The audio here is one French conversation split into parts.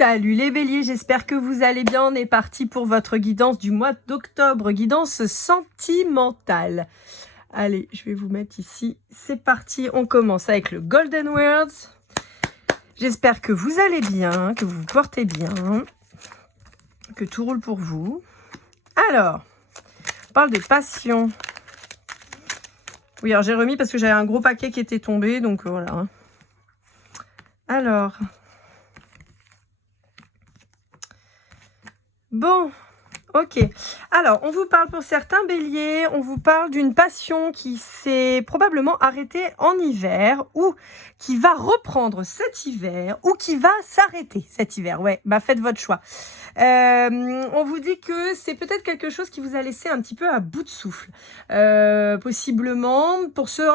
Salut les béliers, j'espère que vous allez bien. On est parti pour votre guidance du mois d'octobre, guidance sentimentale. Allez, je vais vous mettre ici. C'est parti, on commence avec le Golden Words. J'espère que vous allez bien, que vous vous portez bien, que tout roule pour vous. Alors, on parle de passion. Oui, alors j'ai remis parce que j'avais un gros paquet qui était tombé, donc voilà. Alors... Bon, ok. Alors, on vous parle pour certains béliers, on vous parle d'une passion qui s'est probablement arrêtée en hiver ou qui va reprendre cet hiver ou qui va s'arrêter cet hiver. Ouais, bah faites votre choix. On vous dit que c'est peut-être quelque chose qui vous a laissé un petit peu à bout de souffle. Possiblement, pour ceux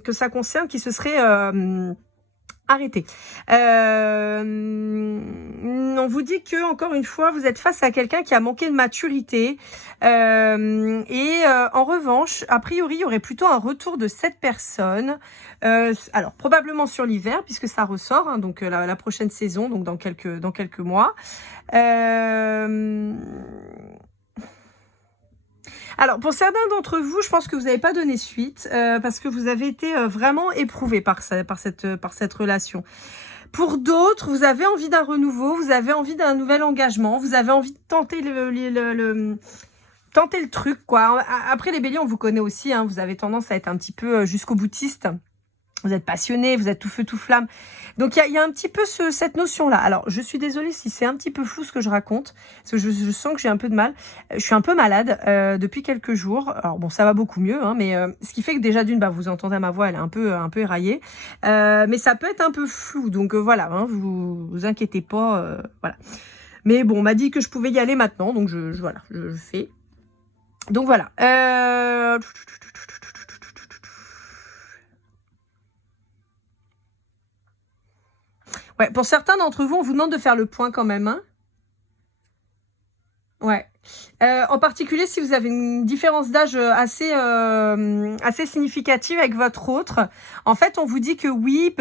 que ça concerne, qui se seraient... arrêtez. On vous dit que, encore une fois, vous êtes face à quelqu'un qui a manqué de maturité. En revanche, a priori, il y aurait plutôt un retour de cette personne. Alors, probablement sur l'hiver, puisque ça ressort, hein, donc la prochaine saison, donc dans quelques mois. Alors, pour certains d'entre vous, je pense que vous n'avez pas donné suite parce que vous avez été vraiment éprouvé par cette relation. Pour d'autres, vous avez envie d'un renouveau, vous avez envie d'un nouvel engagement, vous avez envie de tenter tenter le truc, quoi. Après, les béliers, on vous connaît aussi, hein, vous avez tendance à être un petit peu jusqu'au boutiste. Vous êtes passionné, vous êtes tout feu, tout flamme. Donc, il y a un petit peu cette notion-là. Alors, je suis désolée si c'est un petit peu flou ce que je raconte, parce que je sens que j'ai un peu de mal. Je suis un peu malade depuis quelques jours. Alors, bon, ça va beaucoup mieux, hein, mais ce qui fait que déjà d'une, bah, vous entendez ma voix, elle est un peu éraillée. Mais ça peut être un peu flou, donc voilà, hein, vous inquiétez pas, voilà. Mais bon, on m'a dit que je pouvais y aller maintenant, donc voilà, je fais. Donc voilà. Ouais, pour certains d'entre vous, on vous demande de faire le point quand même, hein. Ouais. En particulier, si vous avez une différence d'âge assez significative avec votre autre, en fait, on vous dit que oui,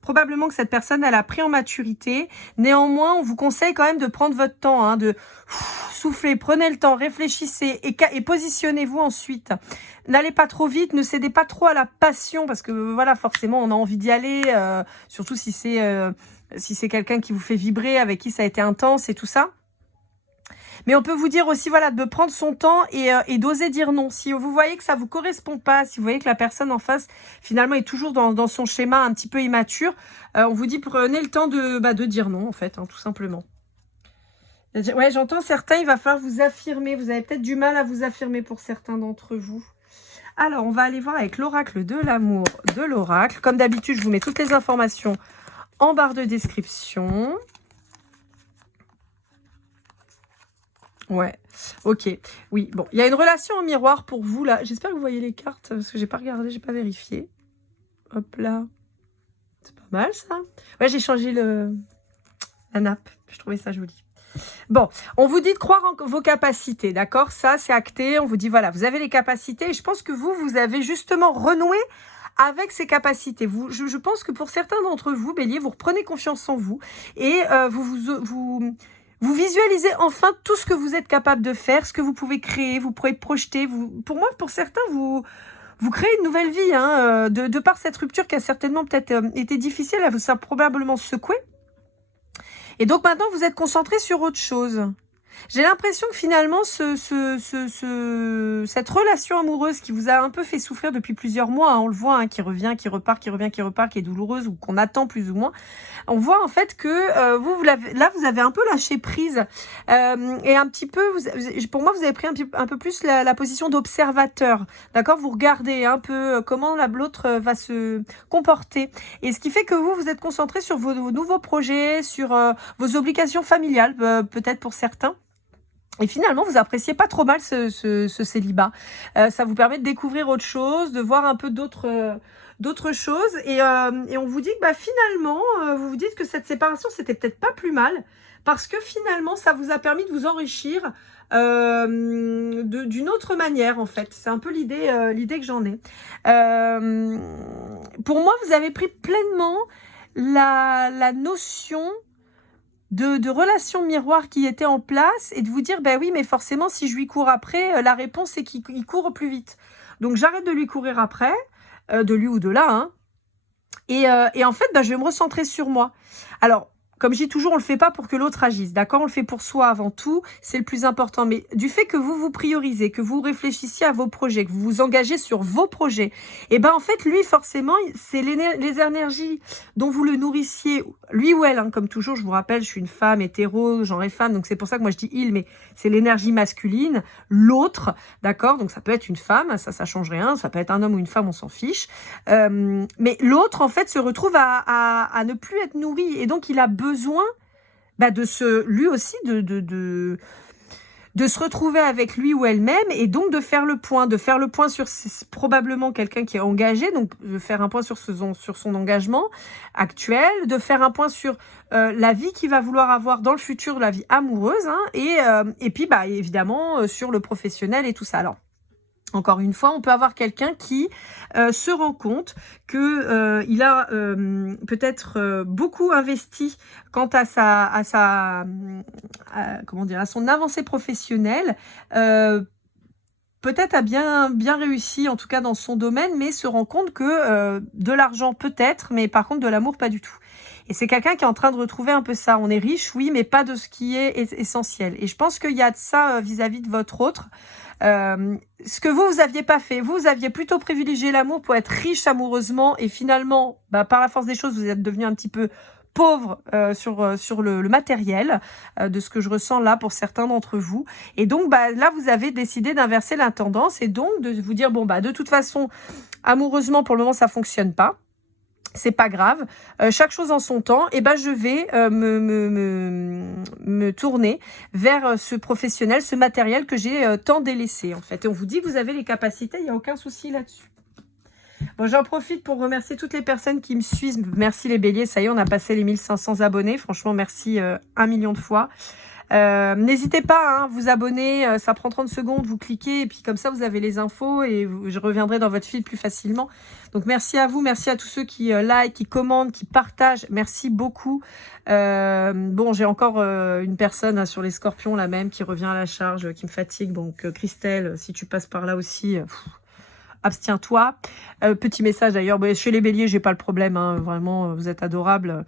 probablement que cette personne, elle a pris en maturité. Néanmoins, on vous conseille quand même de prendre votre temps, hein, de souffler, prenez le temps, réfléchissez et positionnez-vous ensuite. N'allez pas trop vite, ne cédez pas trop à la passion, parce que voilà, forcément, on a envie d'y aller, surtout si c'est quelqu'un qui vous fait vibrer, avec qui ça a été intense et tout ça. Mais on peut vous dire aussi, voilà, de prendre son temps et d'oser dire non. Si vous voyez que ça vous correspond pas, si vous voyez que la personne en face, finalement, est toujours dans son schéma un petit peu immature, on vous dit, prenez le temps de dire non, en fait, hein, tout simplement. Ouais, j'entends certains, il va falloir vous affirmer. Vous avez peut-être du mal à vous affirmer pour certains d'entre vous. Alors, on va aller voir avec l'oracle de l'amour de l'oracle. Comme d'habitude, je vous mets toutes les informations en barre de description. Ouais, ok. Oui, bon, il y a une relation en miroir pour vous, là. J'espère que vous voyez les cartes, parce que j'ai pas regardé, j'ai pas vérifié. Hop là. C'est pas mal, ça. Ouais, j'ai changé la nappe. Je trouvais ça joli. Bon, on vous dit de croire en vos capacités, d'accord? Ça, c'est acté. On vous dit, voilà, vous avez les capacités. Et je pense que vous avez justement renoué avec ces capacités. Je pense que pour certains d'entre vous, bélier, vous reprenez confiance en vous. Et vous visualisez enfin tout ce que vous êtes capable de faire, ce que vous pouvez créer, vous pouvez projeter. Pour moi, pour certains, vous créez une nouvelle vie, hein, de par cette rupture qui a certainement peut-être été difficile, elle vous a probablement secoué. Et donc maintenant, vous êtes concentré sur autre chose. J'ai l'impression que finalement, cette relation amoureuse qui vous a un peu fait souffrir depuis plusieurs mois, hein, on le voit, hein, qui revient, qui repart, qui revient, qui repart, qui est douloureuse ou qu'on attend plus ou moins, on voit en fait que vous avez un peu lâché prise et un petit peu, pour moi, vous avez pris un peu plus la position d'observateur, d'accord? Vous regardez un peu comment l'autre va se comporter et ce qui fait que vous êtes concentré sur vos nouveaux projets, sur vos obligations familiales, peut-être pour certains. Et finalement, vous appréciez pas trop mal ce célibat. Ça vous permet de découvrir autre chose, de voir un peu d'autres choses. Et on vous dit que bah, finalement, vous vous dites que cette séparation, c'était peut-être pas plus mal. Parce que finalement, ça vous a permis de vous enrichir d'une autre manière, en fait. C'est un peu l'idée que j'en ai. Pour moi, vous avez pris pleinement la notion de relations miroirs qui étaient en place et de vous dire, ben oui, mais forcément, si je lui cours après, la réponse, c'est qu'il court plus vite. Donc, j'arrête de lui courir après, de lui ou de là, hein. Et en fait, ben, je vais me recentrer sur moi. Alors, comme je dis toujours, on le fait pas pour que l'autre agisse, d'accord? On le fait pour soi avant tout, c'est le plus important. Mais du fait que vous vous priorisez, que vous réfléchissiez à vos projets, que vous vous engagez sur vos projets, et ben en fait, lui, forcément, c'est les énergies dont vous le nourrissiez, lui ou elle, hein, comme toujours, je vous rappelle, je suis une femme hétéro, genre et femme, donc c'est pour ça que moi je dis il, mais c'est l'énergie masculine, l'autre, d'accord? Donc ça peut être une femme, ça change rien, ça peut être un homme ou une femme, on s'en fiche. Mais l'autre, en fait, se retrouve à ne plus être nourri, et donc il a besoin de lui aussi de se retrouver avec lui ou elle-même et donc de faire le point sur probablement quelqu'un qui est engagé, donc de faire un point sur son engagement actuel, de faire un point sur la vie qu'il va vouloir avoir dans le futur, la vie amoureuse, hein, et puis évidemment sur le professionnel et tout ça. Alors, encore une fois, on peut avoir quelqu'un qui se rend compte que il a peut-être beaucoup investi quant à son avancée professionnelle. Peut-être a bien réussi, en tout cas dans son domaine, mais se rend compte que de l'argent peut-être, mais par contre de l'amour pas du tout. Et c'est quelqu'un qui est en train de retrouver un peu ça. On est riche, oui, mais pas de ce qui est essentiel. Et je pense qu'il y a de ça vis-à-vis de votre autre. Ce que vous aviez pas fait, vous aviez plutôt privilégié l'amour pour être riche amoureusement et finalement, par la force des choses, vous êtes devenu un petit peu pauvre sur le matériel de ce que je ressens là pour certains d'entre vous. Et donc là, vous avez décidé d'inverser la tendance et donc de vous dire, de toute façon, amoureusement, pour le moment, ça fonctionne pas. C'est pas grave, chaque chose en son temps, et je vais me tourner vers ce professionnel, ce matériel que j'ai tant délaissé en fait. Et on vous dit que vous avez les capacités, il n'y a aucun souci là-dessus. Bon, j'en profite pour remercier toutes les personnes qui me suivent. Merci les béliers, ça y est, on a passé les 1500 abonnés. Franchement, merci 1 million de fois. N'hésitez pas à vous abonner, ça prend 30 secondes, vous cliquez et puis comme ça vous avez les infos et je reviendrai dans votre feed plus facilement. Donc merci à vous, merci à tous ceux qui like, qui commentent, qui partagent, merci beaucoup. Bon, j'ai encore une personne sur les scorpions là même qui revient à la charge, qui me fatigue, donc Christelle, si tu passes par là aussi... abstiens-toi. Petit message d'ailleurs, chez les béliers j'ai pas le problème, hein, vraiment vous êtes adorables.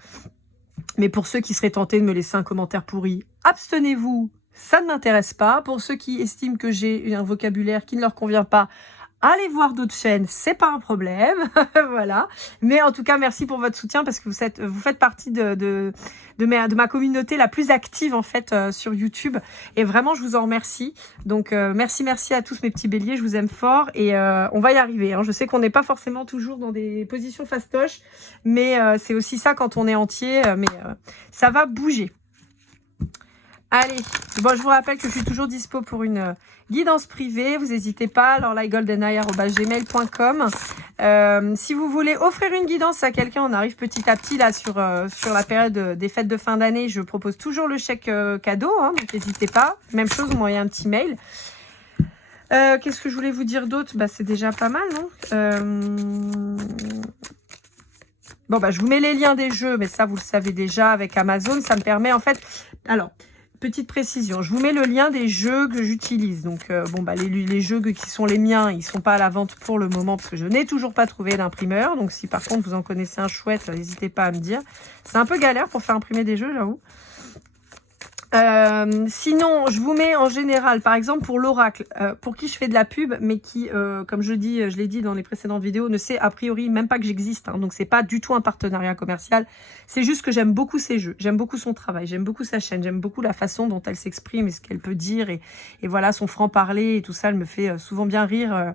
Mais pour ceux qui seraient tentés de me laisser un commentaire pourri, abstenez-vous, ça ne m'intéresse pas. Pour ceux qui estiment que j'ai un vocabulaire qui ne leur convient pas, allez voir d'autres chaînes, c'est pas un problème. Voilà. Mais en tout cas, merci pour votre soutien parce que vous faites partie de ma communauté la plus active en fait sur YouTube. Et vraiment, je vous en remercie. Donc, merci à tous mes petits béliers. Je vous aime fort et on va y arriver. Hein. Je sais qu'on n'est pas forcément toujours dans des positions fastoches, mais c'est aussi ça quand on est entier. Mais ça va bouger. Allez, je vous rappelle que je suis toujours dispo pour une guidance privée. Vous n'hésitez pas, lorlaigoldeneye@gmail.com. Si vous voulez offrir une guidance à quelqu'un, on arrive petit à petit là sur la période des fêtes de fin d'année. Je propose toujours le chèque cadeau, hein, donc n'hésitez pas. Même chose, vous m'envoyez un petit mail. Qu'est-ce que je voulais vous dire d'autre? C'est déjà pas mal, non? Bon, je vous mets les liens des jeux, mais ça, vous le savez déjà avec Amazon. Ça me permet, en fait... Alors... Petite précision, je vous mets le lien des jeux que j'utilise. Donc, les jeux qui sont les miens, ils sont pas à la vente pour le moment parce que je n'ai toujours pas trouvé d'imprimeur. Donc, si par contre vous en connaissez un chouette, n'hésitez pas à me dire. C'est un peu galère pour faire imprimer des jeux, j'avoue. Sinon, je vous mets en général, par exemple pour l'oracle, pour qui je fais de la pub, mais qui, comme je l'ai dit dans les précédentes vidéos, ne sait a priori même pas que j'existe. Hein, donc c'est pas du tout un partenariat commercial. C'est juste que j'aime beaucoup ses jeux, j'aime beaucoup son travail, j'aime beaucoup sa chaîne, j'aime beaucoup la façon dont elle s'exprime et ce qu'elle peut dire et voilà son franc-parler et tout ça, elle me fait souvent bien rire.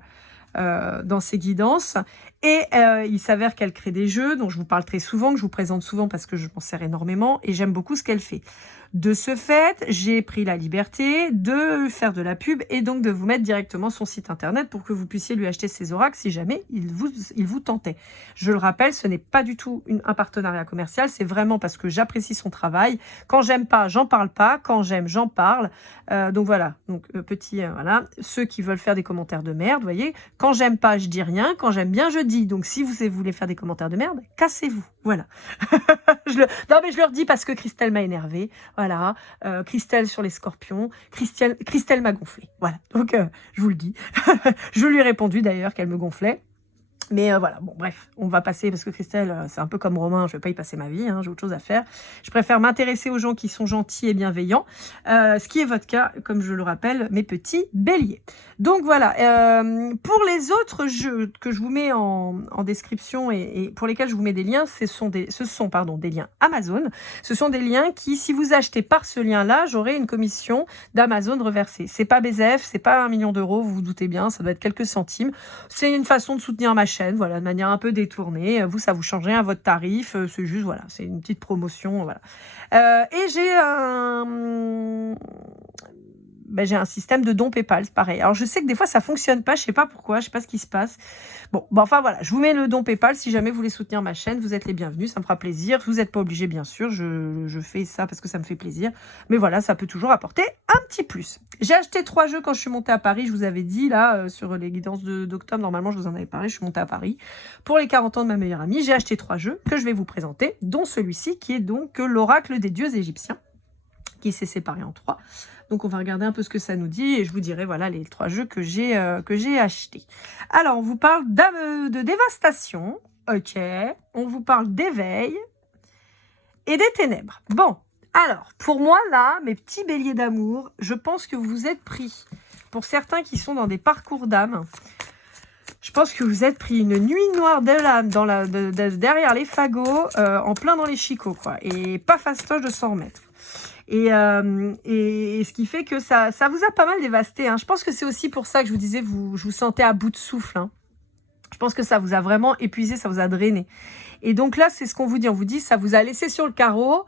Dans ses guidances et il s'avère qu'elle crée des jeux dont je vous parle très souvent, que je vous présente souvent parce que je m'en sers énormément et j'aime beaucoup ce qu'elle fait. De ce fait, j'ai pris la liberté de faire de la pub et donc de vous mettre directement son site internet pour que vous puissiez lui acheter ses oracles si jamais il vous tentait. Je le rappelle, ce n'est pas du tout un partenariat commercial, c'est vraiment parce que j'apprécie son travail. Quand j'aime pas, j'en parle pas. Quand j'aime, j'en parle. Donc voilà, voilà. Ceux qui veulent faire des commentaires de merde, vous voyez. Quand j'aime pas, je dis rien. Quand j'aime bien, je dis dis. Donc, si vous voulez faire des commentaires de merde, cassez-vous. Voilà. Non, mais je leur dis parce que Christelle m'a énervé. Voilà. Christelle sur les scorpions. Christelle m'a gonflé. Voilà. Donc, je vous le dis. Je lui ai répondu d'ailleurs qu'elle me gonflait. Mais voilà, bon bref, on va passer, parce que Christelle, c'est un peu comme Romain, je vais pas y passer ma vie, hein, j'ai autre chose à faire. Je préfère m'intéresser aux gens qui sont gentils et bienveillants, ce qui est votre cas, comme je le rappelle, mes petits béliers. Donc voilà, pour les autres jeux que je vous mets en description et pour lesquels je vous mets des liens, ce sont des liens Amazon. Ce sont des liens qui, si vous achetez par ce lien-là, j'aurai une commission d'Amazon reversée. C'est pas BZF, c'est pas 1 million d'euros, vous vous doutez bien, ça doit être quelques centimes. C'est une façon de soutenir ma chaîne, voilà, de manière un peu détournée. Vous, ça vous change rien à votre tarif, c'est juste, voilà, c'est une petite promotion, voilà. Et j'ai un système de dons PayPal, c'est pareil. Alors, je sais que des fois, ça fonctionne pas, je sais pas pourquoi, je sais pas ce qui se passe. Bon, enfin, voilà, je vous mets le don PayPal. Si jamais vous voulez soutenir ma chaîne, vous êtes les bienvenus, ça me fera plaisir. Vous n'êtes pas obligés, bien sûr, je fais ça parce que ça me fait plaisir. Mais voilà, ça peut toujours apporter un petit plus. J'ai acheté 3 jeux quand je suis montée à Paris, je vous avais dit, là, sur les guidances d'octobre, normalement, je vous en avais parlé, je suis montée à Paris. Pour les 40 ans de ma meilleure amie, j'ai acheté 3 jeux que je vais vous présenter, dont celui-ci, qui est donc l'Oracle des dieux égyptiens, qui s'est séparé en 3. Donc, on va regarder un peu ce que ça nous dit et je vous dirai, voilà, les 3 jeux que j'ai achetés. Alors, on vous parle de dévastation. Ok. On vous parle d'éveil et des ténèbres. Bon. Alors, pour moi, là, mes petits béliers d'amour, je pense que vous êtes pris, pour certains qui sont dans des parcours d'âme, je pense que vous êtes pris une nuit noire de l'âme derrière les fagots, en plein dans les chicots, quoi. Et pas fastoche de s'en remettre. Et ce qui fait que ça vous a pas mal dévasté. Hein. Je pense que c'est aussi pour ça que je vous disais, je vous sentais à bout de souffle. Hein. Je pense que ça vous a vraiment épuisé, ça vous a drainé. Et donc là, c'est ce qu'on vous dit. On vous dit, ça vous a laissé sur le carreau,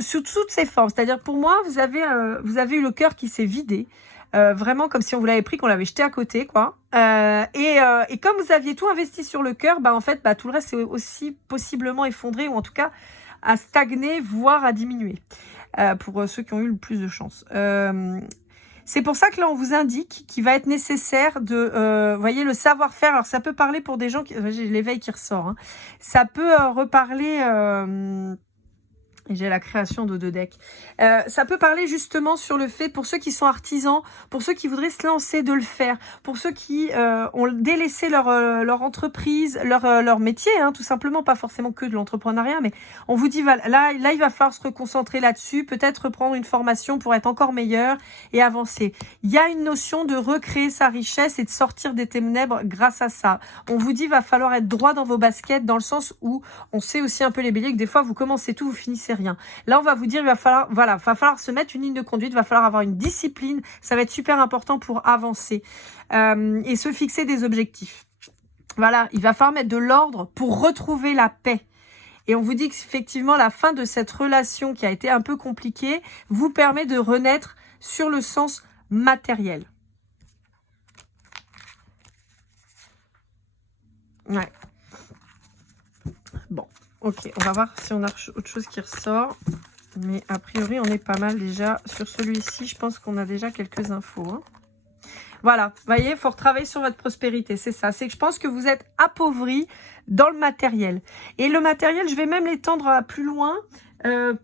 sous toutes ses formes. C'est-à-dire, pour moi, vous avez eu le cœur qui s'est vidé. Vraiment comme si on vous l'avait pris, qu'on l'avait jeté à côté, quoi. Et comme vous aviez tout investi sur le cœur, en fait, tout le reste s'est aussi possiblement effondré, ou en tout cas à stagner, voire à diminuer. Pour ceux qui ont eu le plus de chance. C'est pour ça que là, on vous indique qu'il va être nécessaire de, voyez, le savoir-faire. Alors, ça peut parler pour des gens qui... J'ai l'éveil qui ressort. Hein. Ça peut reparler... Et j'ai la création de 2 decks. Ça peut parler justement sur le fait, pour ceux qui sont artisans, pour ceux qui voudraient se lancer, de le faire, pour ceux qui ont délaissé leur entreprise, leur métier, hein, tout simplement, pas forcément que de l'entrepreneuriat, mais on vous dit, là, il va falloir se reconcentrer là-dessus, peut-être reprendre une formation pour être encore meilleur et avancer. Il y a une notion de recréer sa richesse et de sortir des ténèbres grâce à ça. On vous dit, va falloir être droit dans vos baskets, dans le sens où on sait aussi un peu les béliers que des fois, vous commencez tout, vous finissez rien. Là, on va vous dire, il va falloir se mettre une ligne de conduite, il va falloir avoir une discipline. Ça va être super important pour avancer et se fixer des objectifs. Voilà, il va falloir mettre de l'ordre pour retrouver la paix. Et on vous dit qu'effectivement, la fin de cette relation qui a été un peu compliquée vous permet de renaître sur le sens matériel. Ouais. Bon. Ok, on va voir si on a autre chose qui ressort. Mais a priori, on est pas mal déjà. Sur celui-ci, je pense qu'on a déjà quelques infos. Hein. Voilà, vous voyez, il faut retravailler sur votre prospérité. C'est ça, c'est que je pense que vous êtes appauvri dans le matériel. Et le matériel, je vais même l'étendre à plus loin.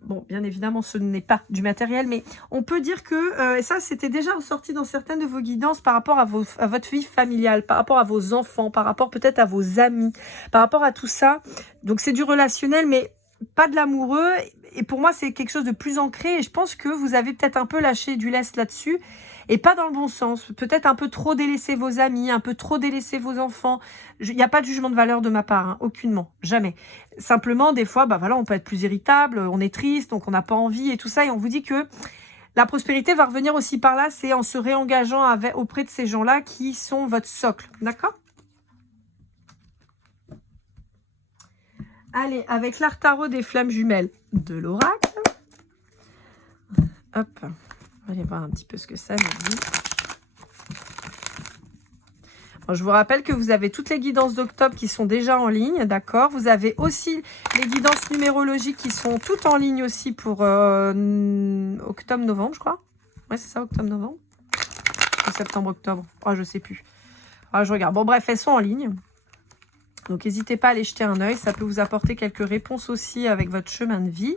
Bon, bien évidemment, ce n'est pas du matériel, mais on peut dire que, et ça, c'était déjà ressorti dans certaines de vos guidances par rapport à votre vie familiale, par rapport à vos enfants, par rapport peut-être à vos amis, par rapport à tout ça. Donc, c'est du relationnel, mais pas de l'amoureux. Et pour moi, c'est quelque chose de plus ancré. Et je pense que vous avez peut-être un peu lâché du lest là-dessus. Et pas dans le bon sens. Peut-être un peu trop délaissé vos amis, un peu trop délaissé vos enfants. Il n'y a pas de jugement de valeur de ma part, hein, aucunement, jamais. Simplement, des fois, voilà, on peut être plus irritable, on est triste, donc on n'a pas envie et tout ça. Et on vous dit que la prospérité va revenir aussi par là, c'est en se réengageant auprès de ces gens-là qui sont votre socle, d'accord? Allez, avec l'art tarot des flammes jumelles de l'oracle. Hop. On va aller voir un petit peu ce que ça nous dit. Bon, je vous rappelle que vous avez toutes les guidances d'octobre qui sont déjà en ligne, d'accord? Vous avez aussi les guidances numérologiques qui sont toutes en ligne aussi pour octobre-novembre, je crois. Ouais, c'est ça, octobre-novembre. Ou septembre-octobre. Oh, je sais plus. Ah, je regarde. Bon, bref, elles sont en ligne. Donc, n'hésitez pas à aller jeter un œil. Ça peut vous apporter quelques réponses aussi avec votre chemin de vie.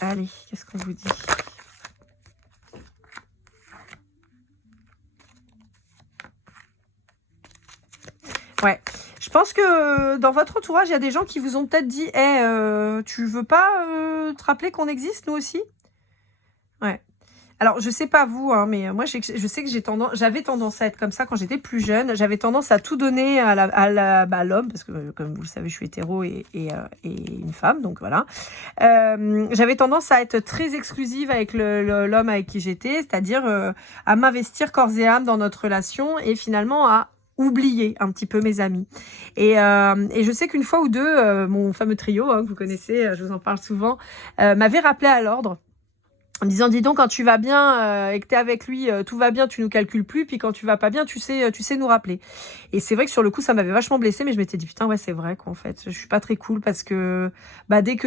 Allez, qu'est-ce qu'on vous dit? Ouais, je pense que dans votre entourage, il y a des gens qui vous ont peut-être dit « Hey, tu veux pas te rappeler qu'on existe, nous aussi ?» Ouais. Alors, je sais pas vous, hein, mais moi, je sais que j'avais tendance à être comme ça quand j'étais plus jeune. J'avais tendance à tout donner à l'homme, parce que, comme vous le savez, je suis hétéro et une femme, donc voilà. J'avais tendance à être très exclusive avec l'homme avec qui j'étais, c'est-à-dire à m'investir corps et âme dans notre relation et finalement à oublier un petit peu mes amis. Et je sais qu'une fois ou deux, mon fameux trio, hein, que vous connaissez, je vous en parle souvent, m'avait rappelé à l'ordre. En me disant, dis donc, quand tu vas bien et que tu es avec lui, tout va bien, tu nous calcules plus. Puis quand tu vas pas bien, tu sais nous rappeler. Et c'est vrai que sur le coup, ça m'avait vachement blessée, mais je m'étais dit, putain, ouais, c'est vrai qu'en fait, je suis pas très cool parce que bah, dès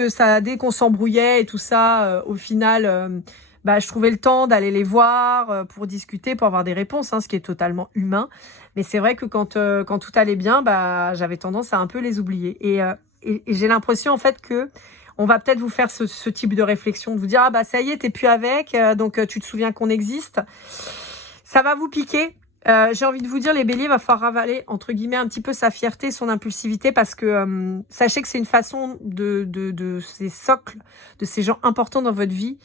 qu'on s'embrouillait et tout ça, au final, bah, je trouvais le temps d'aller les voir pour discuter, pour avoir des réponses, hein, ce qui est totalement humain. Mais c'est vrai que quand tout allait bien, bah, j'avais tendance à un peu les oublier. Et j'ai l'impression, en fait, que on va peut-être vous faire ce type de réflexion, de vous dire « Ah bah ça y est, t'es plus avec, donc tu te souviens qu'on existe ». Ça va vous piquer. J'ai envie de vous dire, les béliers, il va falloir ravaler, entre guillemets, un petit peu sa fierté, son impulsivité, parce que sachez que c'est une façon de ces socles, de ces gens importants dans votre vie,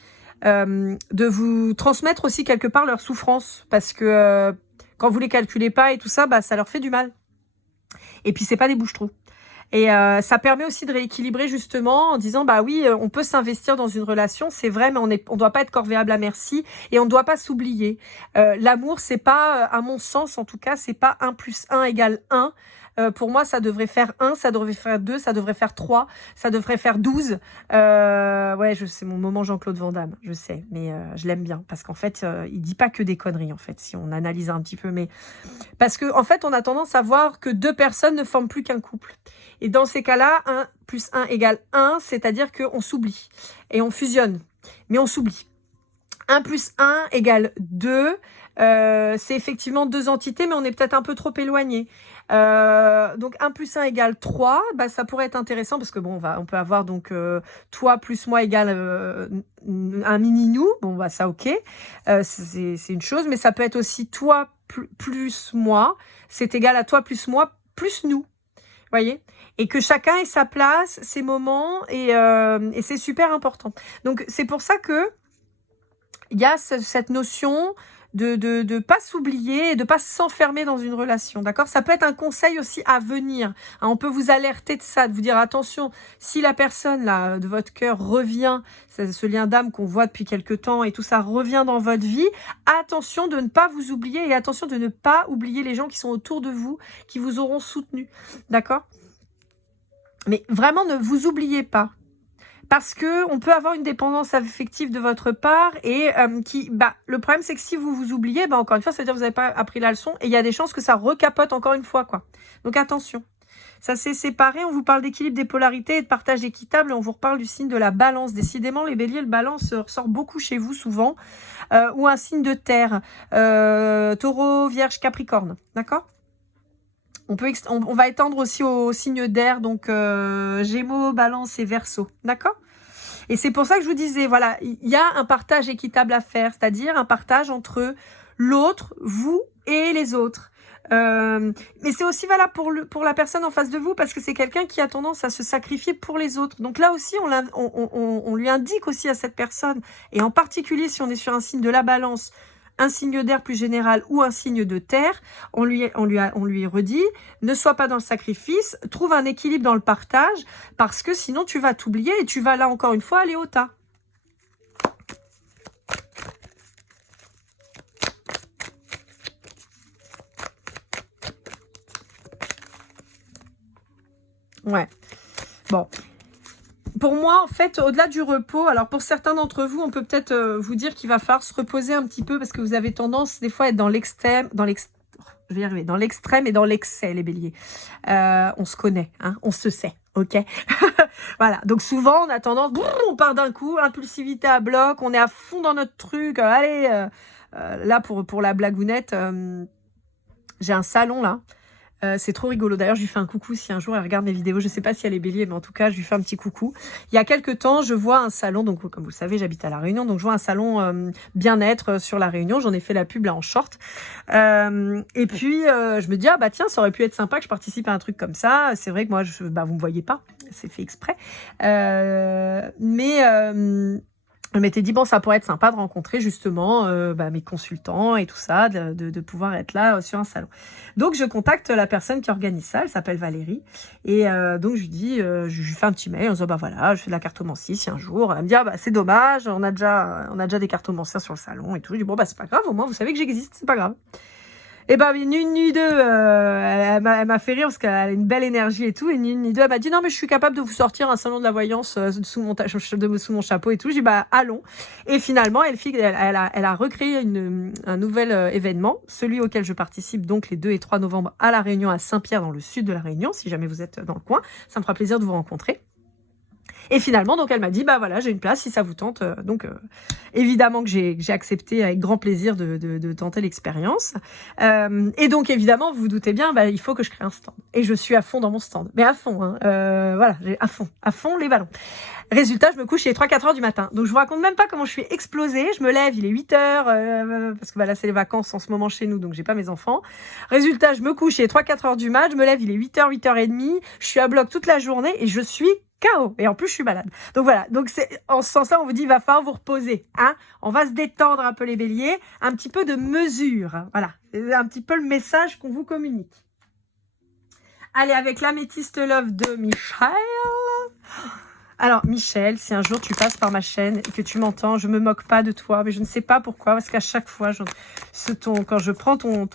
de vous transmettre aussi quelque part leur souffrance, parce que quand vous les calculez pas et tout ça, bah ça leur fait du mal. Et puis c'est pas des bouches-trous. Et ça permet aussi de rééquilibrer justement en disant bah oui, on peut s'investir dans une relation, c'est vrai, mais on doit pas être corvéable à merci et on ne doit pas s'oublier. L'amour, c'est pas, à mon sens en tout cas, c'est pas 1 + 1 = 1. Pour moi, ça devrait faire 1, ça devrait faire 2, ça devrait faire 3, ça devrait faire 12. Ouais, c'est mon moment Jean-Claude Van Damme, je sais, mais je l'aime bien parce qu'en fait, il dit pas que des conneries en fait, si on analyse un petit peu, mais parce que en fait, on a tendance à voir que 2 personnes ne forment plus qu'un couple. Et dans ces cas-là, 1 + 1 = 1, c'est-à-dire qu'on s'oublie et on fusionne, mais on s'oublie. 1 + 1 = 2, c'est effectivement 2 entités, mais on est peut-être un peu trop éloigné. Donc 1 + 1 = 3, bah, ça pourrait être intéressant parce que bon, on peut avoir donc toi plus moi égale un mini nous. Bon bah ça ok, c'est une chose, mais ça peut être aussi toi plus moi, c'est égal à toi plus moi plus nous. Voyez, et que chacun ait sa place, ses moments, et c'est super important. Donc c'est pour ça que il y a cette notion de pas s'oublier et de pas s'enfermer dans une relation, d'accord? Ça peut être un conseil aussi à venir, hein, on peut vous alerter de ça, de vous dire attention, si la personne là de votre cœur revient, ce lien d'âme qu'on voit depuis quelque temps et tout ça revient dans votre vie, attention de ne pas vous oublier et attention de ne pas oublier les gens qui sont autour de vous, qui vous auront soutenu, d'accord? Mais vraiment, ne vous oubliez pas. Parce que on peut avoir une dépendance affective de votre part et le problème c'est que si vous vous oubliez, encore une fois, ça veut dire que vous n'avez pas appris la leçon et il y a des chances que ça recapote encore une fois, quoi. Donc attention. Ça s'est séparé, on vous parle d'équilibre des polarités et de partage équitable et on vous reparle du signe de la balance. Décidément, les béliers, le balance ressort beaucoup chez vous souvent. Ou un signe de terre. Taureau, Vierge, Capricorne. D'accord ? On va étendre aussi aux signes d'air, donc Gémeaux, Balance et Verseau, d'accord? Et c'est pour ça que je vous disais, voilà, il y a un partage équitable à faire, c'est-à-dire un partage entre l'autre, vous et les autres. Mais c'est aussi valable pour la personne en face de vous, parce que c'est quelqu'un qui a tendance à se sacrifier pour les autres. Donc là aussi, on lui indique aussi à cette personne, et en particulier si on est sur un signe de la Balance, un signe d'air plus général ou un signe de terre, on lui redit, ne sois pas dans le sacrifice, trouve un équilibre dans le partage, parce que sinon tu vas t'oublier et tu vas là encore une fois aller au tas. Ouais. Bon. Pour moi, en fait, au-delà du repos, alors pour certains d'entre vous, on peut peut-être vous dire qu'il va falloir se reposer un petit peu parce que vous avez tendance des fois à être dans l'extrême, je vais y arriver, dans l'extrême et dans l'excès, les béliers. On se connaît, hein, on se sait, ok. Voilà, donc souvent on a tendance, on part d'un coup, impulsivité à bloc, on est à fond dans notre truc, allez, là, pour la blagounette, j'ai un salon, là. C'est trop rigolo. D'ailleurs, je lui fais un coucou si un jour elle regarde mes vidéos. Je sais pas si elle est bélier, mais en tout cas, je lui fais un petit coucou. Il y a quelques temps, je vois un salon. Donc, comme vous le savez, j'habite à La Réunion. Donc, je vois un salon bien-être sur La Réunion. J'en ai fait la pub là en short. Et puis, je me dis, ah bah tiens, ça aurait pu être sympa que je participe à un truc comme ça. C'est vrai que moi, vous me voyez pas. C'est fait exprès. Je m'étais dit, bon, ça pourrait être sympa de rencontrer justement mes consultants et tout ça, de pouvoir être là sur un salon. Donc, je contacte la personne qui organise ça, elle s'appelle Valérie. Et donc, je lui dis, je lui fais un petit mail en disant, bah voilà, je fais de la cartomancie si un jour. Elle me dit, ah bah c'est dommage, on a déjà des cartomanciens sur le salon et tout. Je dis, bon, bah c'est pas grave, au moins vous savez que j'existe, c'est pas grave. Et ben, ni une ni deux, elle m'a fait rire parce qu'elle a une belle énergie et tout. Et ni une ni deux, elle m'a dit non, mais je suis capable de vous sortir un salon de la voyance sous mon chapeau et tout. J'ai dit bah allons. Et finalement, elle a recréé un nouvel événement, celui auquel je participe donc les 2 et 3 novembre à La Réunion, à Saint-Pierre, dans le sud de La Réunion. Si jamais vous êtes dans le coin, ça me fera plaisir de vous rencontrer. Et finalement, donc elle m'a dit, bah voilà, j'ai une place si ça vous tente. Évidemment que j'ai accepté avec grand plaisir de tenter l'expérience. Et donc évidemment, vous vous doutez bien, bah, il faut que je crée un stand. Et je suis à fond dans mon stand, mais à fond. Hein. Voilà, j'ai à fond les ballons. Résultat, je me couche, il est 3-4 heures du matin. Donc je vous raconte même pas comment je suis explosée. Je me lève, il est 8 heures, parce que bah, là c'est les vacances en ce moment chez nous, donc j'ai pas mes enfants. Résultat, je me couche, il est 3-4 heures du mat, je me lève, il est 8 heures, 8h30. Je suis à bloc toute la journée et je suis KO. Et en plus, je suis malade. Donc voilà. Donc c'est en ce sens-là, on vous dit, il va falloir vous reposer. Hein, on va se détendre un peu les béliers. Un petit peu de mesure. Voilà. C'est un petit peu le message qu'on vous communique. Allez, avec l'améthyste love de Michel. Alors, Michel, si un jour tu passes par ma chaîne et que tu m'entends, je me moque pas de toi, mais je ne sais pas pourquoi, parce qu'à chaque fois, quand je prends ton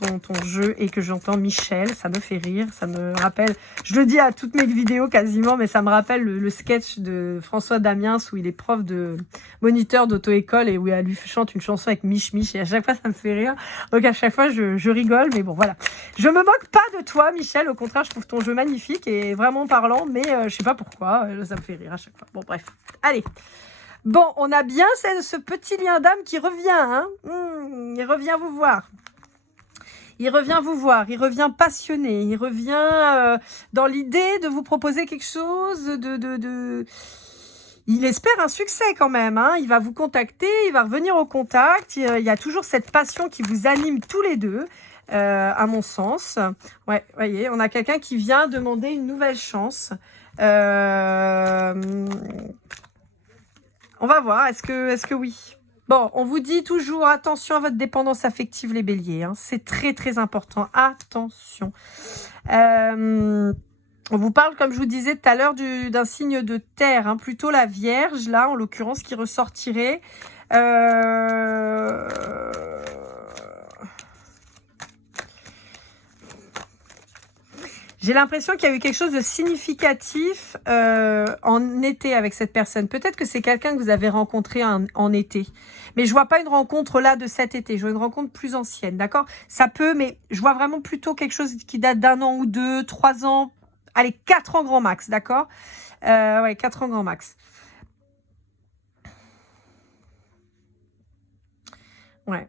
jeu et que j'entends Michel, ça me fait rire, ça me rappelle, je le dis à toutes mes vidéos quasiment, mais ça me rappelle le sketch de François Damiens où il est prof de moniteur d'auto-école et où elle lui chante une chanson avec Mich, et à chaque fois, ça me fait rire. Donc, à chaque fois, je rigole, mais bon, voilà. Je me moque pas de toi, Michel, au contraire, je trouve ton jeu magnifique et vraiment parlant, mais je sais pas pourquoi, ça me fait rire à chaque fois. Bon, bref. Allez. Bon, on a bien ce petit lien d'âme qui revient. Hein, il revient vous voir. Il revient vous voir. Il revient passionné. Il revient dans l'idée de vous proposer quelque chose Il espère un succès quand même. Hein. Il va vous contacter. Il va revenir au contact. Il y a toujours cette passion qui vous anime tous les deux. À mon sens. Ouais, voyez, on a quelqu'un qui vient demander une nouvelle chance. On va voir, est-ce que oui? Bon, on vous dit toujours attention à votre dépendance affective, les béliers. Hein. C'est très, très important. Attention. On vous parle, comme je vous disais tout à l'heure, d'un signe de terre. Hein. Plutôt la Vierge, là, en l'occurrence, qui ressortirait. J'ai l'impression qu'il y a eu quelque chose de significatif en été avec cette personne. Peut-être que c'est quelqu'un que vous avez rencontré en été. Mais je vois pas une rencontre là de cet été. Je vois une rencontre plus ancienne, d'accord? Ça peut, mais je vois vraiment plutôt quelque chose qui date d'1 an ou 2, 3 ans. Allez, 4 ans grand max, d'accord? Ouais, 4 ans grand max. Ouais.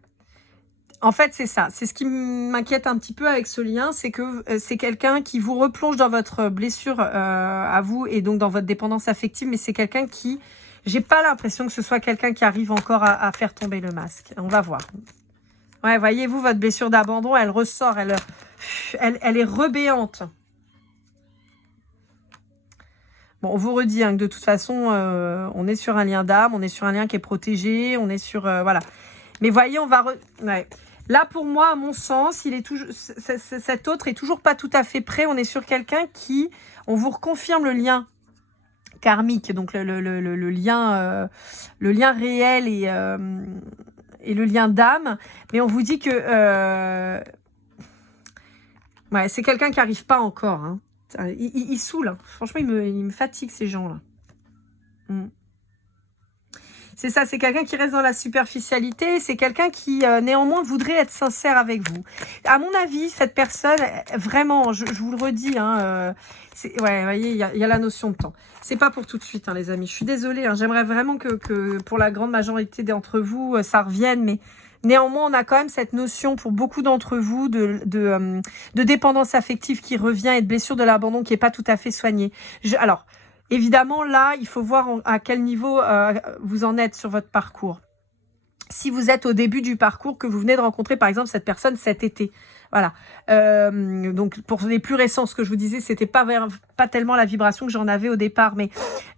En fait, c'est ça. C'est ce qui m'inquiète un petit peu avec ce lien, c'est que c'est quelqu'un qui vous replonge dans votre blessure à vous et donc dans votre dépendance affective, mais c'est quelqu'un qui... J'ai pas l'impression que ce soit quelqu'un qui arrive encore à faire tomber le masque. On va voir. Ouais, voyez-vous, votre blessure d'abandon, elle ressort, elle est rebéante. Bon, on vous redit hein, que de toute façon, on est sur un lien d'âme, on est sur un lien qui est protégé, on est sur... voilà. Mais voyez, on va... Ouais. Là, pour moi, à mon sens, cet autre est toujours pas tout à fait prêt. On est sur quelqu'un qui... On vous reconfirme le lien karmique, donc le lien réel et le lien d'âme. Mais on vous dit que... ouais, c'est quelqu'un qui n'arrive pas encore. Hein. Il saoule. Hein. Franchement, il me fatigue, ces gens-là. C'est ça, c'est quelqu'un qui reste dans la superficialité, c'est quelqu'un qui, néanmoins, voudrait être sincère avec vous. À mon avis, cette personne, vraiment, je vous le redis, hein, ouais, vous voyez, il y a la notion de temps. C'est pas pour tout de suite, hein, les amis. Je suis désolée, hein, j'aimerais vraiment que pour la grande majorité d'entre vous, ça revienne, mais Néanmoins, on a quand même cette notion pour beaucoup d'entre vous de dépendance affective qui revient et de blessure de l'abandon qui n'est pas tout à fait soignée. Alors, évidemment, là, il faut voir à quel niveau vous en êtes sur votre parcours. Si vous êtes au début du parcours, que vous venez de rencontrer, par exemple, cette personne cet été. Voilà. Donc, pour les plus récents, ce que je vous disais, c'était pas tellement la vibration que j'en avais au départ, mais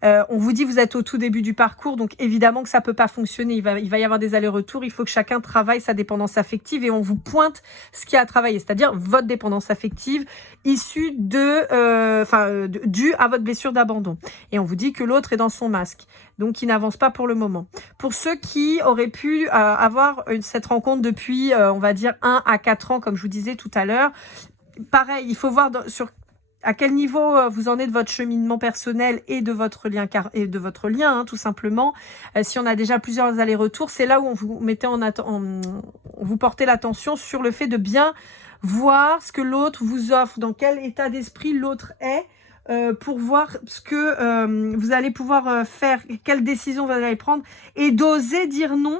on vous dit vous êtes au tout début du parcours, donc évidemment que ça peut pas fonctionner. Il va y avoir des allers-retours. Il faut que chacun travaille sa dépendance affective et on vous pointe ce qu'il y a à travailler, c'est-à-dire votre dépendance affective issue due à votre blessure d'abandon. Et on vous dit que l'autre est dans son masque, donc il n'avance pas pour le moment. Pour ceux qui auraient pu avoir cette rencontre depuis, on va dire, 1 à 4 ans, comme je vous disais tout à l'heure, pareil, il faut voir à quel niveau vous en êtes de votre cheminement personnel et de votre lien, tout simplement. Si on a déjà plusieurs allers-retours, c'est là où on vous mettait on vous portait l'attention sur le fait de bien voir ce que l'autre vous offre, dans quel état d'esprit l'autre est, pour voir ce que vous allez pouvoir faire, quelles décisions vous allez prendre, et d'oser dire non.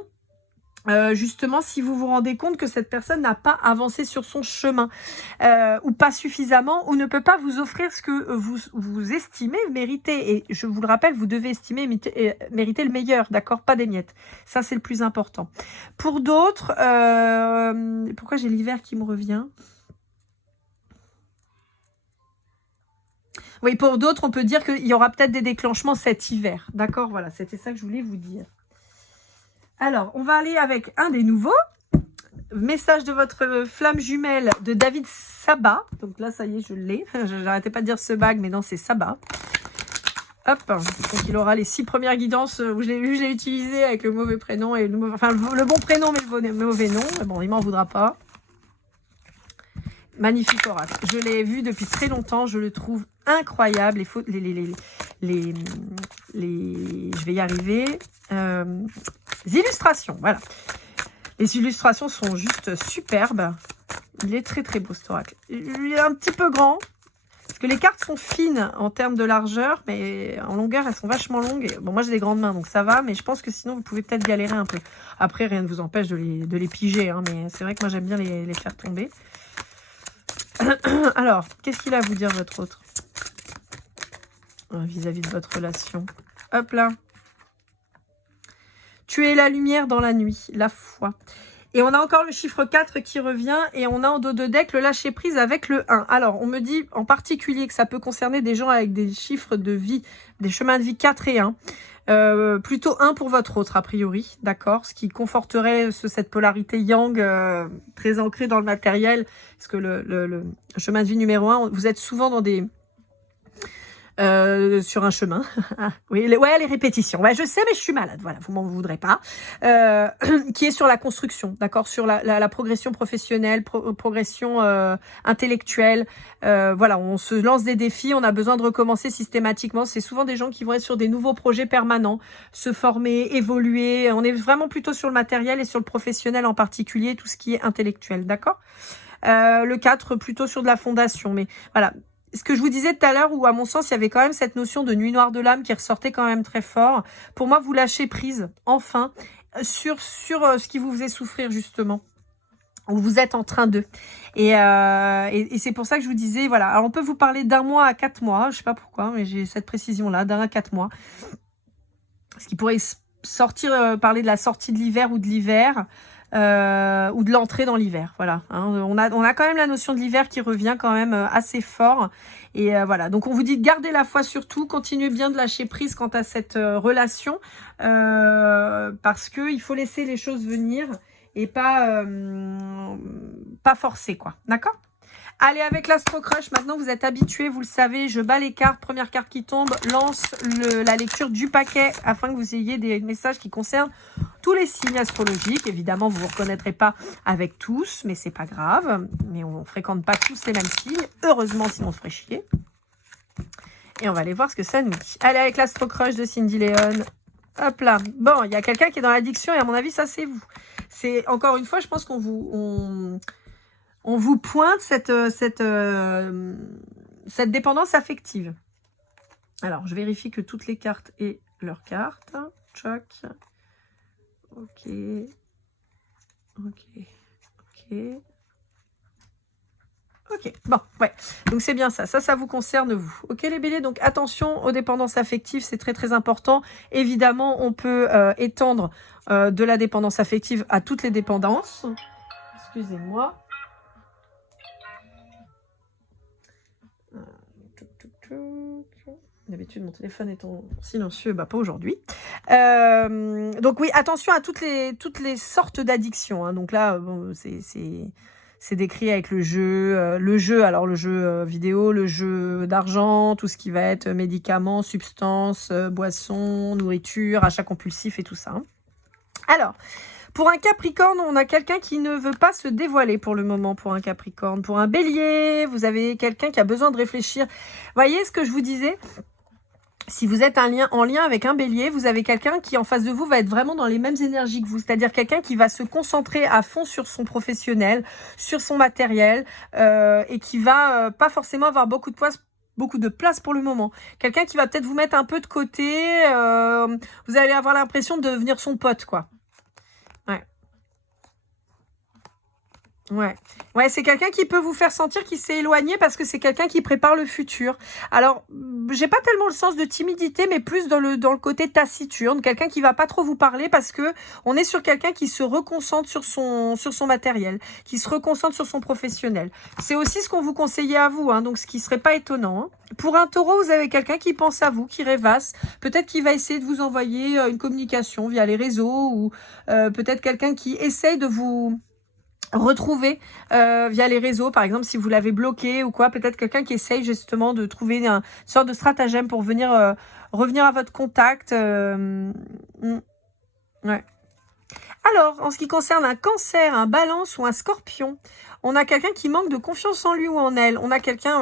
Justement, si vous vous rendez compte que cette personne n'a pas avancé sur son chemin, ou pas suffisamment, ou ne peut pas vous offrir ce que vous estimez mériter. Et je vous le rappelle, vous devez estimer mériter le meilleur, d'accord? Pas des miettes. Ça, c'est le plus important. Pour d'autres, pourquoi j'ai l'hiver qui me revient? Oui, pour d'autres, on peut dire qu'il y aura peut-être des déclenchements cet hiver. D'accord? Voilà, c'était ça que je voulais vous dire. Alors, on va aller avec un des nouveaux. Message de votre flamme jumelle de David Sabat. Donc là, ça y est, je l'ai. J'arrêtais pas de dire ce bague, mais non, c'est Sabat. Hop. Donc il aura les 6 premières guidances où je l'ai utilisé avec le mauvais prénom et le bon prénom, mais le mauvais nom. Mais bon, il m'en voudra pas. Magnifique oracle. Je l'ai vu depuis très longtemps. Je le trouve incroyable. Je vais y arriver. Illustrations, voilà. Les illustrations sont juste superbes. Il est très très beau cet oracle. Il est un petit peu grand, parce que les cartes sont fines en termes de largeur, mais en longueur, elles sont vachement longues. Bon, moi j'ai des grandes mains, donc ça va, mais je pense que sinon vous pouvez peut-être galérer un peu. Après, rien ne vous empêche de les piger, hein, mais c'est vrai que moi j'aime bien les faire tomber. Alors, qu'est-ce qu'il a à vous dire votre autre vis-à-vis de votre relation? Hop là. Tu es la lumière dans la nuit, la foi. Et on a encore le chiffre 4 qui revient et on a en dos de deck le lâcher prise avec le 1. Alors, on me dit en particulier que ça peut concerner des gens avec des chiffres de vie, des chemins de vie 4 et 1. Plutôt 1 pour votre autre, a priori, d'accord? Ce qui conforterait cette polarité yang très ancrée dans le matériel. Parce que le chemin de vie numéro 1, vous êtes souvent dans des... sur un chemin. Oui, les répétitions. Ouais, je sais, mais je suis malade. Voilà, vous m'en voudrez pas. Qui est sur la construction, d'accord, sur la progression professionnelle, progression intellectuelle. Voilà, on se lance des défis, on a besoin de recommencer systématiquement. C'est souvent des gens qui vont être sur des nouveaux projets permanents, se former, évoluer. On est vraiment plutôt sur le matériel et sur le professionnel en particulier, tout ce qui est intellectuel, d'accord. Le 4, plutôt sur de la fondation. Mais voilà. Ce que je vous disais tout à l'heure, où à mon sens, il y avait quand même cette notion de nuit noire de l'âme qui ressortait quand même très fort. Pour moi, vous lâchez prise, enfin, sur ce qui vous faisait souffrir, justement. Où vous êtes en train de. Et c'est pour ça que je vous disais, voilà. Alors, on peut vous parler d'1 mois à 4 mois. Je sais pas pourquoi, mais j'ai cette précision-là, d'1 à 4 mois. Ce qui pourrait parler de la sortie de l'hiver ou de l'hiver. Ou de l'entrée dans l'hiver, voilà. Hein, on a quand même la notion de l'hiver qui revient quand même assez fort. Et voilà, donc on vous dit de garder la foi surtout, continuez bien de lâcher prise quant à cette relation, parce que il faut laisser les choses venir et pas forcer, quoi. D'accord? Allez, avec l'Astro Crush, maintenant vous êtes habitués, vous le savez, je bats les cartes, première carte qui tombe, lance la lecture du paquet afin que vous ayez des messages qui concernent tous les signes astrologiques. Évidemment, vous ne vous reconnaîtrez pas avec tous, mais c'est pas grave. Mais on ne fréquente pas tous les mêmes signes. Heureusement, sinon on se ferait chier. Et on va aller voir ce que ça nous dit. Allez, avec l'Astro Crush de Cindy Léon. Hop là. Bon, il y a quelqu'un qui est dans l'addiction et à mon avis, ça c'est vous. C'est encore une fois, je pense qu'on vous pointe cette dépendance affective. Alors, je vérifie que toutes les cartes aient leur carte. Choc. Ok. Ok. Ok. Ok, bon, ouais, donc c'est bien ça, ça vous concerne vous. Ok les béliers, donc attention aux dépendances affectives, c'est très très important. Évidemment, on peut étendre de la dépendance affective à toutes les dépendances. Excusez-moi. D'habitude, mon téléphone est en silencieux, bah pas aujourd'hui. Donc oui, attention à toutes les sortes d'addictions. Hein. Donc là, bon, c'est décrit avec le jeu, alors le jeu vidéo, le jeu d'argent, tout ce qui va être médicaments, substances, boissons, nourriture, achat compulsif et tout ça. Hein. Alors, pour un Capricorne, on a quelqu'un qui ne veut pas se dévoiler pour le moment pour un Capricorne. Pour un Bélier, vous avez quelqu'un qui a besoin de réfléchir. Voyez ce que je vous disais ? Si vous êtes en lien avec un Bélier, vous avez quelqu'un qui en face de vous va être vraiment dans les mêmes énergies que vous, c'est-à-dire quelqu'un qui va se concentrer à fond sur son professionnel, sur son matériel, et qui va pas forcément avoir beaucoup de place pour le moment. Quelqu'un qui va peut-être vous mettre un peu de côté, vous allez avoir l'impression de devenir son pote, quoi. Ouais, c'est quelqu'un qui peut vous faire sentir qu'il s'est éloigné parce que c'est quelqu'un qui prépare le futur. Alors, j'ai pas tellement le sens de timidité, mais plus dans le côté taciturne, quelqu'un qui va pas trop vous parler parce que on est sur quelqu'un qui se reconcentre sur son matériel, qui se reconcentre sur son professionnel. C'est aussi ce qu'on vous conseillait à vous, hein, donc ce qui serait pas étonnant. Hein. Pour un taureau, vous avez quelqu'un qui pense à vous, qui rêvasse, peut-être qu'il va essayer de vous envoyer une communication via les réseaux ou peut-être quelqu'un qui essaye de vous retrouver via les réseaux, par exemple si vous l'avez bloqué ou quoi, peut-être quelqu'un qui essaye justement de trouver une sorte de stratagème pour venir revenir à votre contact. Ouais. Alors, en ce qui concerne un Cancer, un Balance ou un Scorpion, on a quelqu'un qui manque de confiance en lui ou en elle. On a quelqu'un,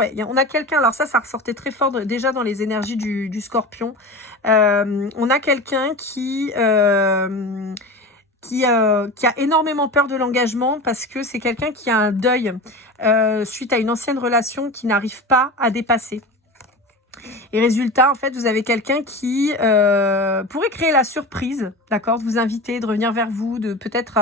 alors ça ressortait très fort déjà dans les énergies du Scorpion. On a quelqu'un qui a énormément peur de l'engagement parce que c'est quelqu'un qui a un deuil suite à une ancienne relation qui n'arrive pas à dépasser. Et résultat, en fait, vous avez quelqu'un qui pourrait créer la surprise, d'accord, de vous inviter, de revenir vers vous, de peut-être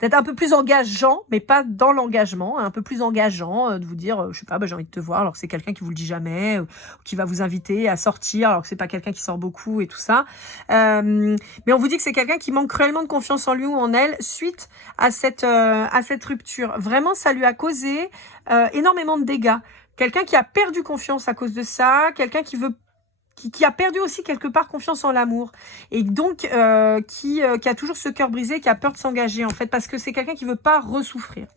d'être un peu plus engageant, mais pas dans l'engagement, hein, un peu plus engageant, de vous dire, je sais pas, j'ai envie de te voir, alors que c'est quelqu'un qui vous le dit jamais, ou qui va vous inviter à sortir, alors que c'est pas quelqu'un qui sort beaucoup et tout ça. Mais on vous dit que c'est quelqu'un qui manque cruellement de confiance en lui ou en elle suite à cette rupture. Vraiment, ça lui a causé énormément de dégâts. Quelqu'un qui a perdu confiance à cause de ça, quelqu'un qui a perdu aussi quelque part confiance en l'amour et donc qui a toujours ce cœur brisé, qui a peur de s'engager en fait parce que c'est quelqu'un qui veut pas ressouffrir.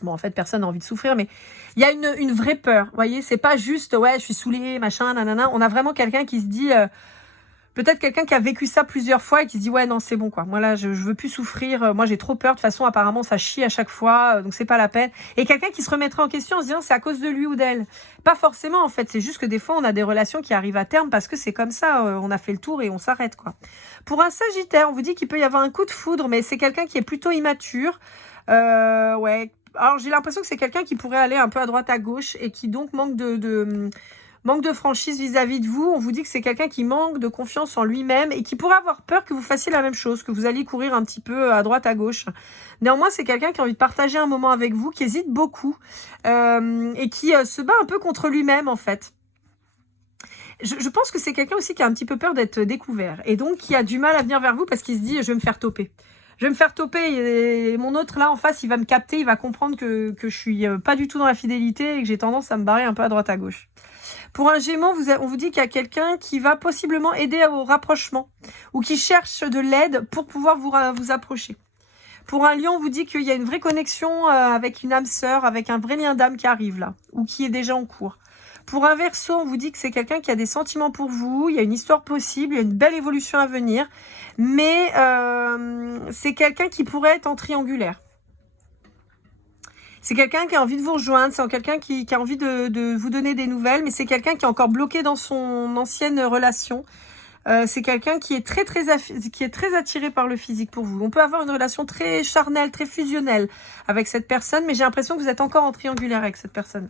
Bon, en fait, personne n'a envie de souffrir, mais il y a une vraie peur. Vous voyez, c'est pas juste ouais, je suis saoulée, machin, nanana. On a vraiment quelqu'un qui se dit peut-être quelqu'un qui a vécu ça plusieurs fois et qui se dit ouais non c'est bon quoi, moi là je veux plus souffrir, moi j'ai trop peur, de toute façon apparemment ça chie à chaque fois, donc c'est pas la peine. Et quelqu'un qui se remettrait en question en se disant c'est à cause de lui ou d'elle. Pas forcément en fait, c'est juste que des fois on a des relations qui arrivent à terme parce que c'est comme ça, on a fait le tour et on s'arrête quoi. Pour un Sagittaire, on vous dit qu'il peut y avoir un coup de foudre, mais c'est quelqu'un qui est plutôt immature, ouais. Alors j'ai l'impression que c'est quelqu'un qui pourrait aller un peu à droite à gauche et qui donc manque de franchise vis-à-vis de vous. On vous dit que c'est quelqu'un qui manque de confiance en lui-même et qui pourrait avoir peur que vous fassiez la même chose, que vous alliez courir un petit peu à droite, à gauche. Néanmoins, c'est quelqu'un qui a envie de partager un moment avec vous, qui hésite beaucoup et qui se bat un peu contre lui-même, en fait. Je pense que c'est quelqu'un aussi qui a un petit peu peur d'être découvert et donc qui a du mal à venir vers vous parce qu'il se dit « je vais me faire toper ». Je vais me faire toper et mon autre là en face, il va me capter, il va comprendre que je suis pas du tout dans la fidélité et que j'ai tendance à me barrer un peu à droite à gauche. Pour un Gémeaux, on vous dit qu'il y a quelqu'un qui va possiblement aider au rapprochement ou qui cherche de l'aide pour pouvoir vous approcher. Pour un Lion, on vous dit qu'il y a une vraie connexion avec une âme sœur, avec un vrai lien d'âme qui arrive là ou qui est déjà en cours. Pour un Verseau, on vous dit que c'est quelqu'un qui a des sentiments pour vous, il y a une histoire possible, il y a une belle évolution à venir, mais c'est quelqu'un qui pourrait être en triangulaire. C'est quelqu'un qui a envie de vous rejoindre, c'est quelqu'un qui a envie de vous donner des nouvelles, mais c'est quelqu'un qui est encore bloqué dans son ancienne relation. c'est quelqu'un qui est qui est très attiré par le physique pour vous. On peut avoir une relation très charnelle, très fusionnelle avec cette personne, mais j'ai l'impression que vous êtes encore en triangulaire avec cette personne.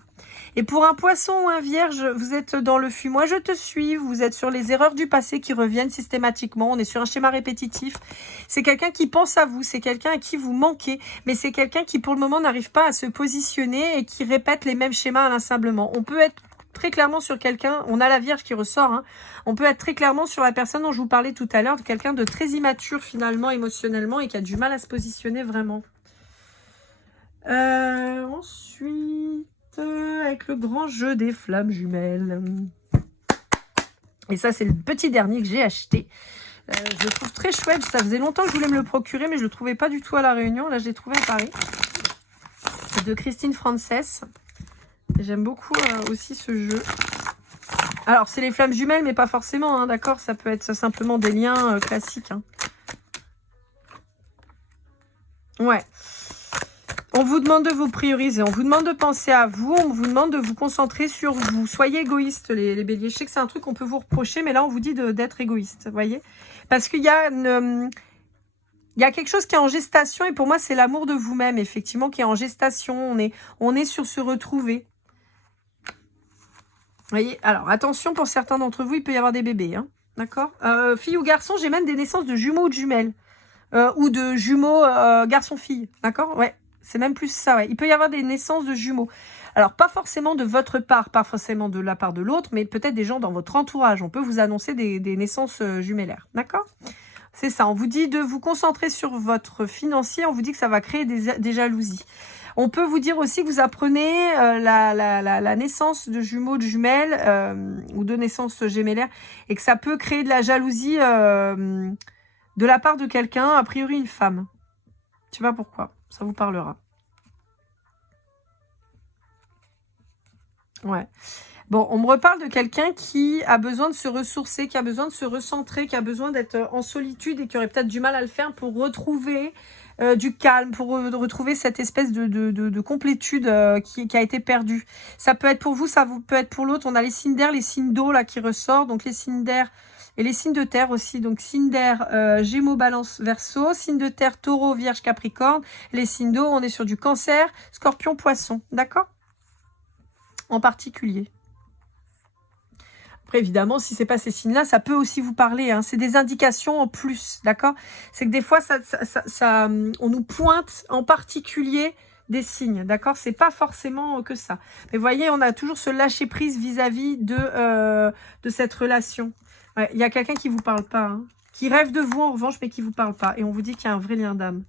Et pour un poisson ou un vierge, vous êtes dans le flux. Moi, je te suis. Vous êtes sur les erreurs du passé qui reviennent systématiquement. On est sur un schéma répétitif. C'est quelqu'un qui pense à vous. C'est quelqu'un à qui vous manquez. Mais c'est quelqu'un qui, pour le moment, n'arrive pas à se positionner et qui répète les mêmes schémas inlassablement. On peut être très clairement sur quelqu'un, on a la Vierge qui ressort, hein. On peut être très clairement sur la personne dont je vous parlais tout à l'heure, de quelqu'un de très immature finalement, émotionnellement, et qui a du mal à se positionner vraiment. Ensuite, avec le grand jeu des flammes jumelles. Et ça, c'est le petit dernier que j'ai acheté. Je le trouve très chouette, ça faisait longtemps que je voulais me le procurer, mais je le trouvais pas du tout à La Réunion. Là, je l'ai trouvé à Paris. C'est de Christine Frances. J'aime beaucoup aussi ce jeu. Alors, c'est les flammes jumelles, mais pas forcément, hein, d'accord? Ça peut être simplement des liens classiques. Hein. Ouais. On vous demande de vous prioriser, on vous demande de penser à vous, on vous demande de vous concentrer sur vous. Soyez égoïstes, les béliers. Je sais que c'est un truc qu'on peut vous reprocher, mais là, on vous dit d'être égoïste, vous voyez? Parce qu'il y a il y a quelque chose qui est en gestation, et pour moi, c'est l'amour de vous-même, effectivement, qui est en gestation. On est sur se retrouver. Vous voyez, alors attention, pour certains d'entre vous, il peut y avoir des bébés, hein, d'accord? Fille ou garçon, j'ai même des naissances de jumeaux ou de jumelles, ou de jumeaux garçon-fille, d'accord? Ouais, c'est même plus ça, ouais. Il peut y avoir des naissances de jumeaux. Alors, pas forcément de votre part, pas forcément de la part de l'autre, mais peut-être des gens dans votre entourage. On peut vous annoncer des naissances jumellaires, d'accord? C'est ça, on vous dit de vous concentrer sur votre financier, on vous dit que ça va créer des jalousies. On peut vous dire aussi que vous apprenez la naissance de jumeaux, de jumelles, ou de naissance gémellaire, et que ça peut créer de la jalousie de la part de quelqu'un, a priori une femme. Je sais pas pourquoi, ça vous parlera. Ouais. Bon, on me reparle de quelqu'un qui a besoin de se ressourcer, qui a besoin de se recentrer, qui a besoin d'être en solitude et qui aurait peut-être du mal à le faire pour retrouver du calme, pour retrouver cette espèce de complétude qui a été perdue. Ça peut être pour vous, ça peut être pour l'autre. On a les signes d'air, les signes d'eau là qui ressortent, donc les signes d'air et les signes de terre aussi. Donc signe d'air, Gémeaux, Balance, Verseau, signe de terre, Taureau, Vierge, Capricorne. Les signes d'eau, on est sur du Cancer, Scorpion, Poisson, d'accord? En particulier. Après, évidemment, si c'est pas ces signes-là, ça peut aussi vous parler. Hein. C'est des indications en plus, d'accord? C'est que des fois, on nous pointe en particulier des signes, d'accord? C'est pas forcément que ça. Mais vous voyez, on a toujours ce lâcher-prise vis-à-vis de cette relation. Ouais, il y a quelqu'un qui vous parle pas, hein, qui rêve de vous en revanche, mais qui vous parle pas. Et on vous dit qu'il y a un vrai lien d'âme.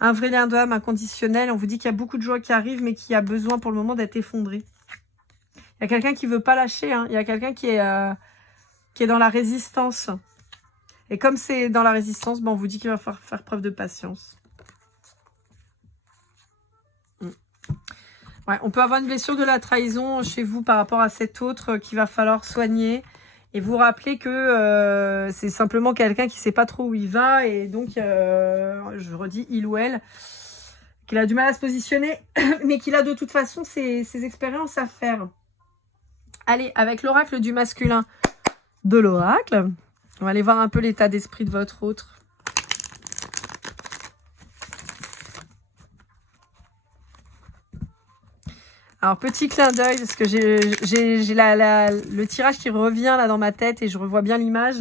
Un vrai lien d'âme inconditionnel. On vous dit qu'il y a beaucoup de joie qui arrive, mais qui a besoin pour le moment d'être effondré. Il y a quelqu'un qui veut pas lâcher. Hein. Il y a quelqu'un qui est dans la résistance. Et comme c'est dans la résistance, ben on vous dit qu'il va falloir faire preuve de patience. Ouais, on peut avoir une blessure de la trahison chez vous par rapport à cet autre qu'il va falloir soigner. Et vous rappeler que c'est simplement quelqu'un qui ne sait pas trop où il va. Et donc, je redis, il ou elle, qu'il a du mal à se positionner, mais qu'il a de toute façon ses expériences à faire. Allez, avec l'oracle du masculin de l'oracle, on va aller voir un peu l'état d'esprit de votre autre. Alors, petit clin d'œil, parce que j'ai le tirage qui revient là dans ma tête et je revois bien l'image.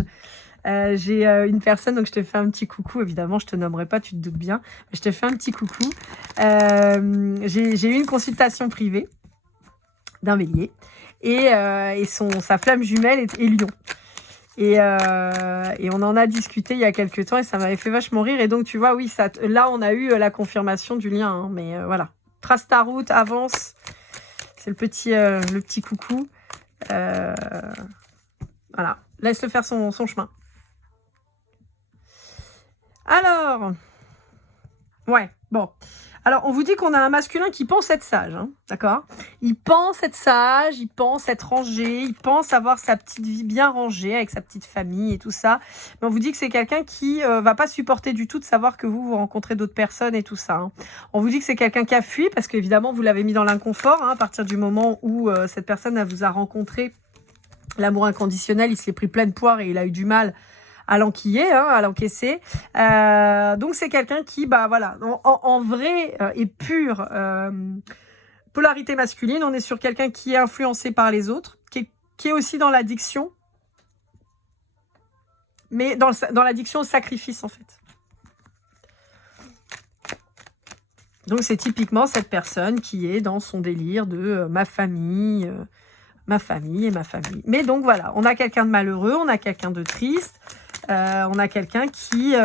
J'ai une personne, donc je te fais un petit coucou. Évidemment, je te nommerai pas, tu te doutes bien. Mais je te fais un petit coucou. J'ai eu une consultation privée d'un bélier. Et sa flamme jumelle est Lion. Et on en a discuté il y a quelques temps et ça m'avait fait vachement rire. Et donc, tu vois, oui, là, on a eu la confirmation du lien. Hein, mais voilà. Trace ta route, avance. C'est le petit coucou. Voilà. Laisse-le faire son chemin. Alors. Ouais, bon. Alors, on vous dit qu'on a un masculin qui pense être sage, hein, d'accord? Il pense être sage, il pense être rangé, il pense avoir sa petite vie bien rangée avec sa petite famille et tout ça. Mais on vous dit que c'est quelqu'un qui va pas supporter du tout de savoir que vous rencontrez d'autres personnes et tout ça. Hein. On vous dit que c'est quelqu'un qui a fui parce qu'évidemment, vous l'avez mis dans l'inconfort hein, à partir du moment où cette personne elle vous a rencontré. L'amour inconditionnel, il se l'est pris pleine poire et il a eu du mal à l'enquiller, hein, à l'encaisser. Donc c'est quelqu'un qui, bah voilà, en vrai et pure polarité masculine, on est sur quelqu'un qui est influencé par les autres, qui est aussi dans l'addiction, mais dans l'addiction au sacrifice en fait. Donc c'est typiquement cette personne qui est dans son délire de ma famille et ma famille. Mais donc voilà, on a quelqu'un de malheureux, on a quelqu'un de triste, on a quelqu'un qui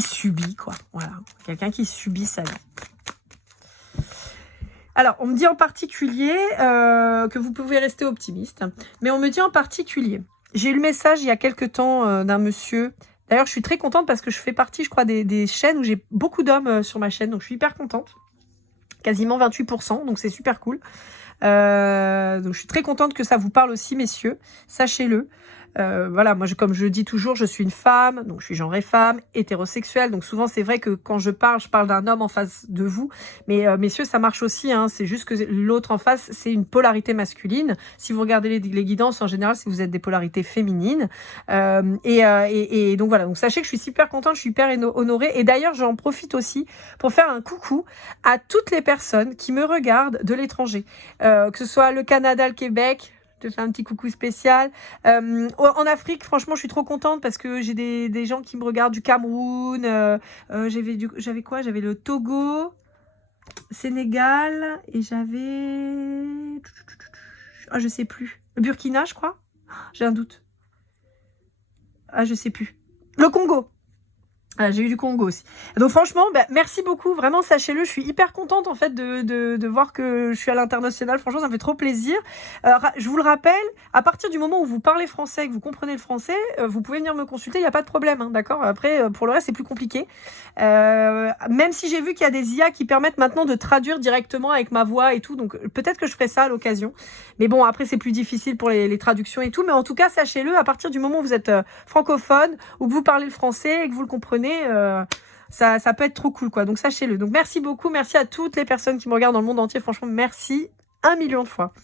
subit, quoi. Voilà, quelqu'un qui subit sa vie. Alors, on me dit en particulier que vous pouvez rester optimiste, mais on me dit en particulier, j'ai eu le message il y a quelques temps d'un monsieur. D'ailleurs, je suis très contente parce que je fais partie, je crois, des chaînes où j'ai beaucoup d'hommes sur ma chaîne, donc je suis hyper contente. Quasiment 28%, donc c'est super cool. Donc je suis très contente que ça vous parle aussi, messieurs, sachez-le. Voilà, moi comme je dis toujours, je suis une femme, donc je suis genrée femme, hétérosexuelle, donc souvent c'est vrai que quand je parle d'un homme en face de vous, mais messieurs ça marche aussi, hein, c'est juste que l'autre en face c'est une polarité masculine. Si vous regardez les guidances en général, si vous êtes des polarités féminines, et donc voilà, donc sachez que je suis super contente, je suis hyper honorée, et d'ailleurs j'en profite aussi pour faire un coucou à toutes les personnes qui me regardent de l'étranger, que ce soit le Canada, le Québec. Je te fais un petit coucou spécial. En Afrique, franchement, je suis trop contente parce que j'ai des gens qui me regardent du Cameroun. J'avais quoi? J'avais le Togo, Sénégal et j'avais... Ah, je sais plus. Le Burkina, je crois. J'ai un doute. Ah, je sais plus. Le Congo. Ah, j'ai eu du Congo aussi. Donc franchement, bah, merci beaucoup. Vraiment, sachez-le, je suis hyper contente en fait de voir que je suis à l'international. Franchement, ça me fait trop plaisir. Je vous le rappelle, à partir du moment où vous parlez français, que vous comprenez le français, vous pouvez venir me consulter, il n'y a pas de problème, hein, d'accord? Après, pour le reste, c'est plus compliqué. Même si j'ai vu qu'il y a des IA qui permettent maintenant de traduire directement avec ma voix et tout, donc peut-être que je ferai ça à l'occasion. Mais bon, après, c'est plus difficile pour les traductions et tout. Mais en tout cas, sachez-le, à partir du moment où vous êtes francophone ou que vous parlez le français et que vous le comprenez, ça peut être trop cool, quoi. Donc sachez-le. Donc merci beaucoup, merci à toutes les personnes qui me regardent dans le monde entier. Franchement, merci 1 million de fois.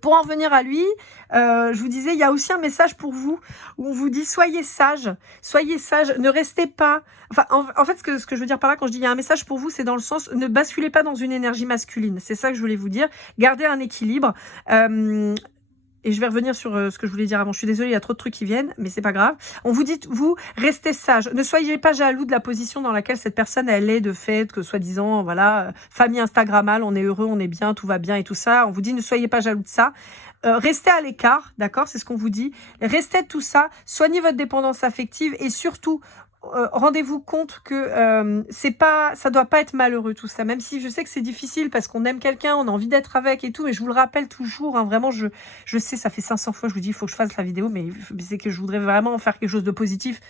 Pour en revenir à lui, je vous disais, il y a aussi un message pour vous où on vous dit soyez sages, ne restez pas. Enfin, en fait, ce que je veux dire par là quand je dis il y a un message pour vous, c'est dans le sens ne basculez pas dans une énergie masculine. C'est ça que je voulais vous dire. Gardez un équilibre. Et je vais revenir sur ce que je voulais dire avant. Je suis désolée, il y a trop de trucs qui viennent, mais c'est pas grave. On vous dit, vous, restez sage. Ne soyez pas jaloux de la position dans laquelle cette personne, elle est, de fait, que soi-disant, voilà, famille Instagrammable, on est heureux, on est bien, tout va bien et tout ça. On vous dit, ne soyez pas jaloux de ça. Restez à l'écart, d'accord? C'est ce qu'on vous dit. Restez de tout ça. Soignez votre dépendance affective et surtout, rendez-vous compte que ça doit pas être malheureux tout ça, même si je sais que c'est difficile parce qu'on aime quelqu'un, on a envie d'être avec et tout, et je vous le rappelle toujours, hein, vraiment, je sais, ça fait 500 fois, je vous dis, il faut que je fasse la vidéo, mais c'est que je voudrais vraiment faire quelque chose de positif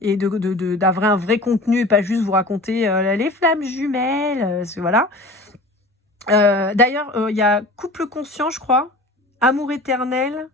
et d'avoir un vrai contenu et pas juste vous raconter les flammes jumelles, voilà. D'ailleurs, il y a Couple conscient, je crois, Amour éternel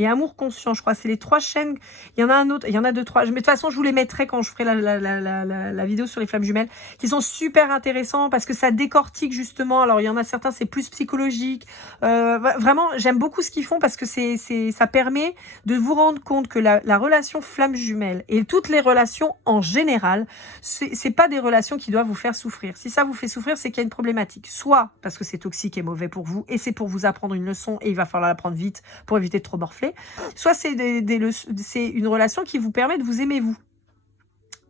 et Amour conscient, je crois. C'est les 3 chaînes. Il y en a un autre, il y en a 2, 3. Mais de toute façon, je vous les mettrai quand je ferai la vidéo sur les flammes jumelles, qui sont super intéressants parce que ça décortique justement. Alors, il y en a certains, c'est plus psychologique. Vraiment, j'aime beaucoup ce qu'ils font parce que ça permet de vous rendre compte que la relation flamme jumelle et toutes les relations en général, c'est pas des relations qui doivent vous faire souffrir. Si ça vous fait souffrir, c'est qu'il y a une problématique. Soit parce que c'est toxique et mauvais pour vous et c'est pour vous apprendre une leçon et il va falloir l'apprendre vite pour éviter de trop morfler. Soit c'est une relation qui vous permet de vous aimer vous.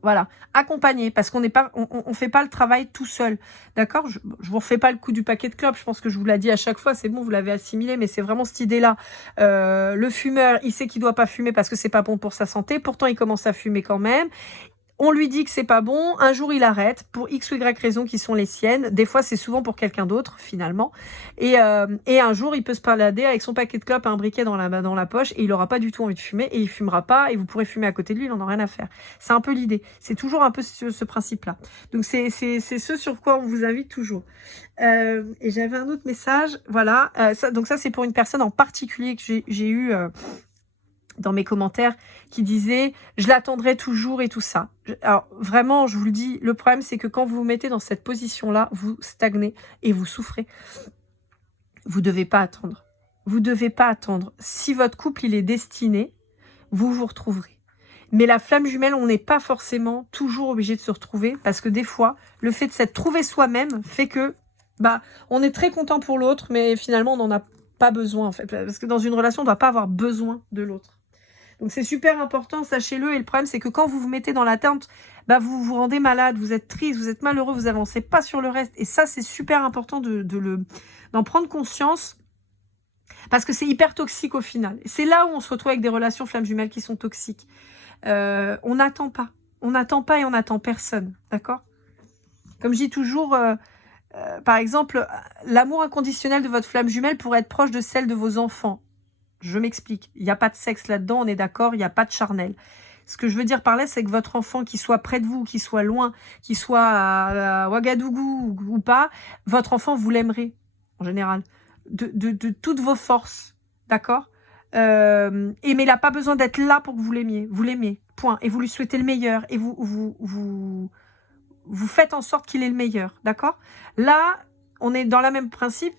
Voilà, accompagner, parce qu'on n'est pas, on fait pas le travail tout seul, d'accord? Je vous refais pas le coup du paquet de clopes, je pense que je vous l'ai dit à chaque fois, c'est bon, vous l'avez assimilé, mais c'est vraiment cette idée-là. Le fumeur, il sait qu'il doit pas fumer parce que c'est pas bon pour sa santé, pourtant il commence à fumer quand même. On lui dit que c'est pas bon, un jour il arrête, pour X ou Y raisons qui sont les siennes, des fois c'est souvent pour quelqu'un d'autre finalement, et un jour il peut se balader avec son paquet de clopes et un briquet dans la poche, et il aura pas du tout envie de fumer, et il fumera pas, et vous pourrez fumer à côté de lui, il en a rien à faire. C'est un peu l'idée, c'est toujours un peu ce principe-là. Donc c'est ce sur quoi on vous invite toujours. Et j'avais un autre message, voilà, donc ça c'est pour une personne en particulier que j'ai eu... dans mes commentaires, qui disait je l'attendrai toujours et tout ça. Alors vraiment, je vous le dis, le problème c'est que quand vous vous mettez dans cette position-là, vous stagnez et vous souffrez. Vous devez pas attendre. vous devez pas attendre. Si votre couple, il est destiné, vous vous retrouverez. Mais la flamme jumelle, on n'est pas forcément toujours obligé de se retrouver parce que des fois, le fait de s'être trouvé soi-même fait que on est très content pour l'autre, mais finalement, on n'en a pas besoin en fait. Parce que dans une relation, on ne doit pas avoir besoin de l'autre. Donc c'est super important, sachez-le. Et le problème, c'est que quand vous vous mettez dans l'attente, vous vous rendez malade, vous êtes triste, vous êtes malheureux, vous avancez pas sur le reste. Et ça, c'est super important d'en prendre conscience. Parce que c'est hyper toxique au final. C'est là où on se retrouve avec des relations flammes jumelles qui sont toxiques. On n'attend pas. On n'attend pas et on n'attend personne. D'accord? Comme je dis toujours, par exemple, l'amour inconditionnel de votre flamme jumelle pourrait être proche de celle de vos enfants. Je m'explique. Il n'y a pas de sexe là-dedans, on est d'accord, il n'y a pas de charnel. Ce que je veux dire par là, c'est que votre enfant, qu'il soit près de vous, qu'il soit loin, qu'il soit à Ouagadougou ou pas, votre enfant, vous l'aimerez, en général. De toutes vos forces, d'accord, mais il n'a pas besoin d'être là pour que vous l'aimiez. Vous l'aimez, point. Et vous lui souhaitez le meilleur. Et vous faites en sorte qu'il ait le meilleur, d'accord. Là, on est dans le même principe,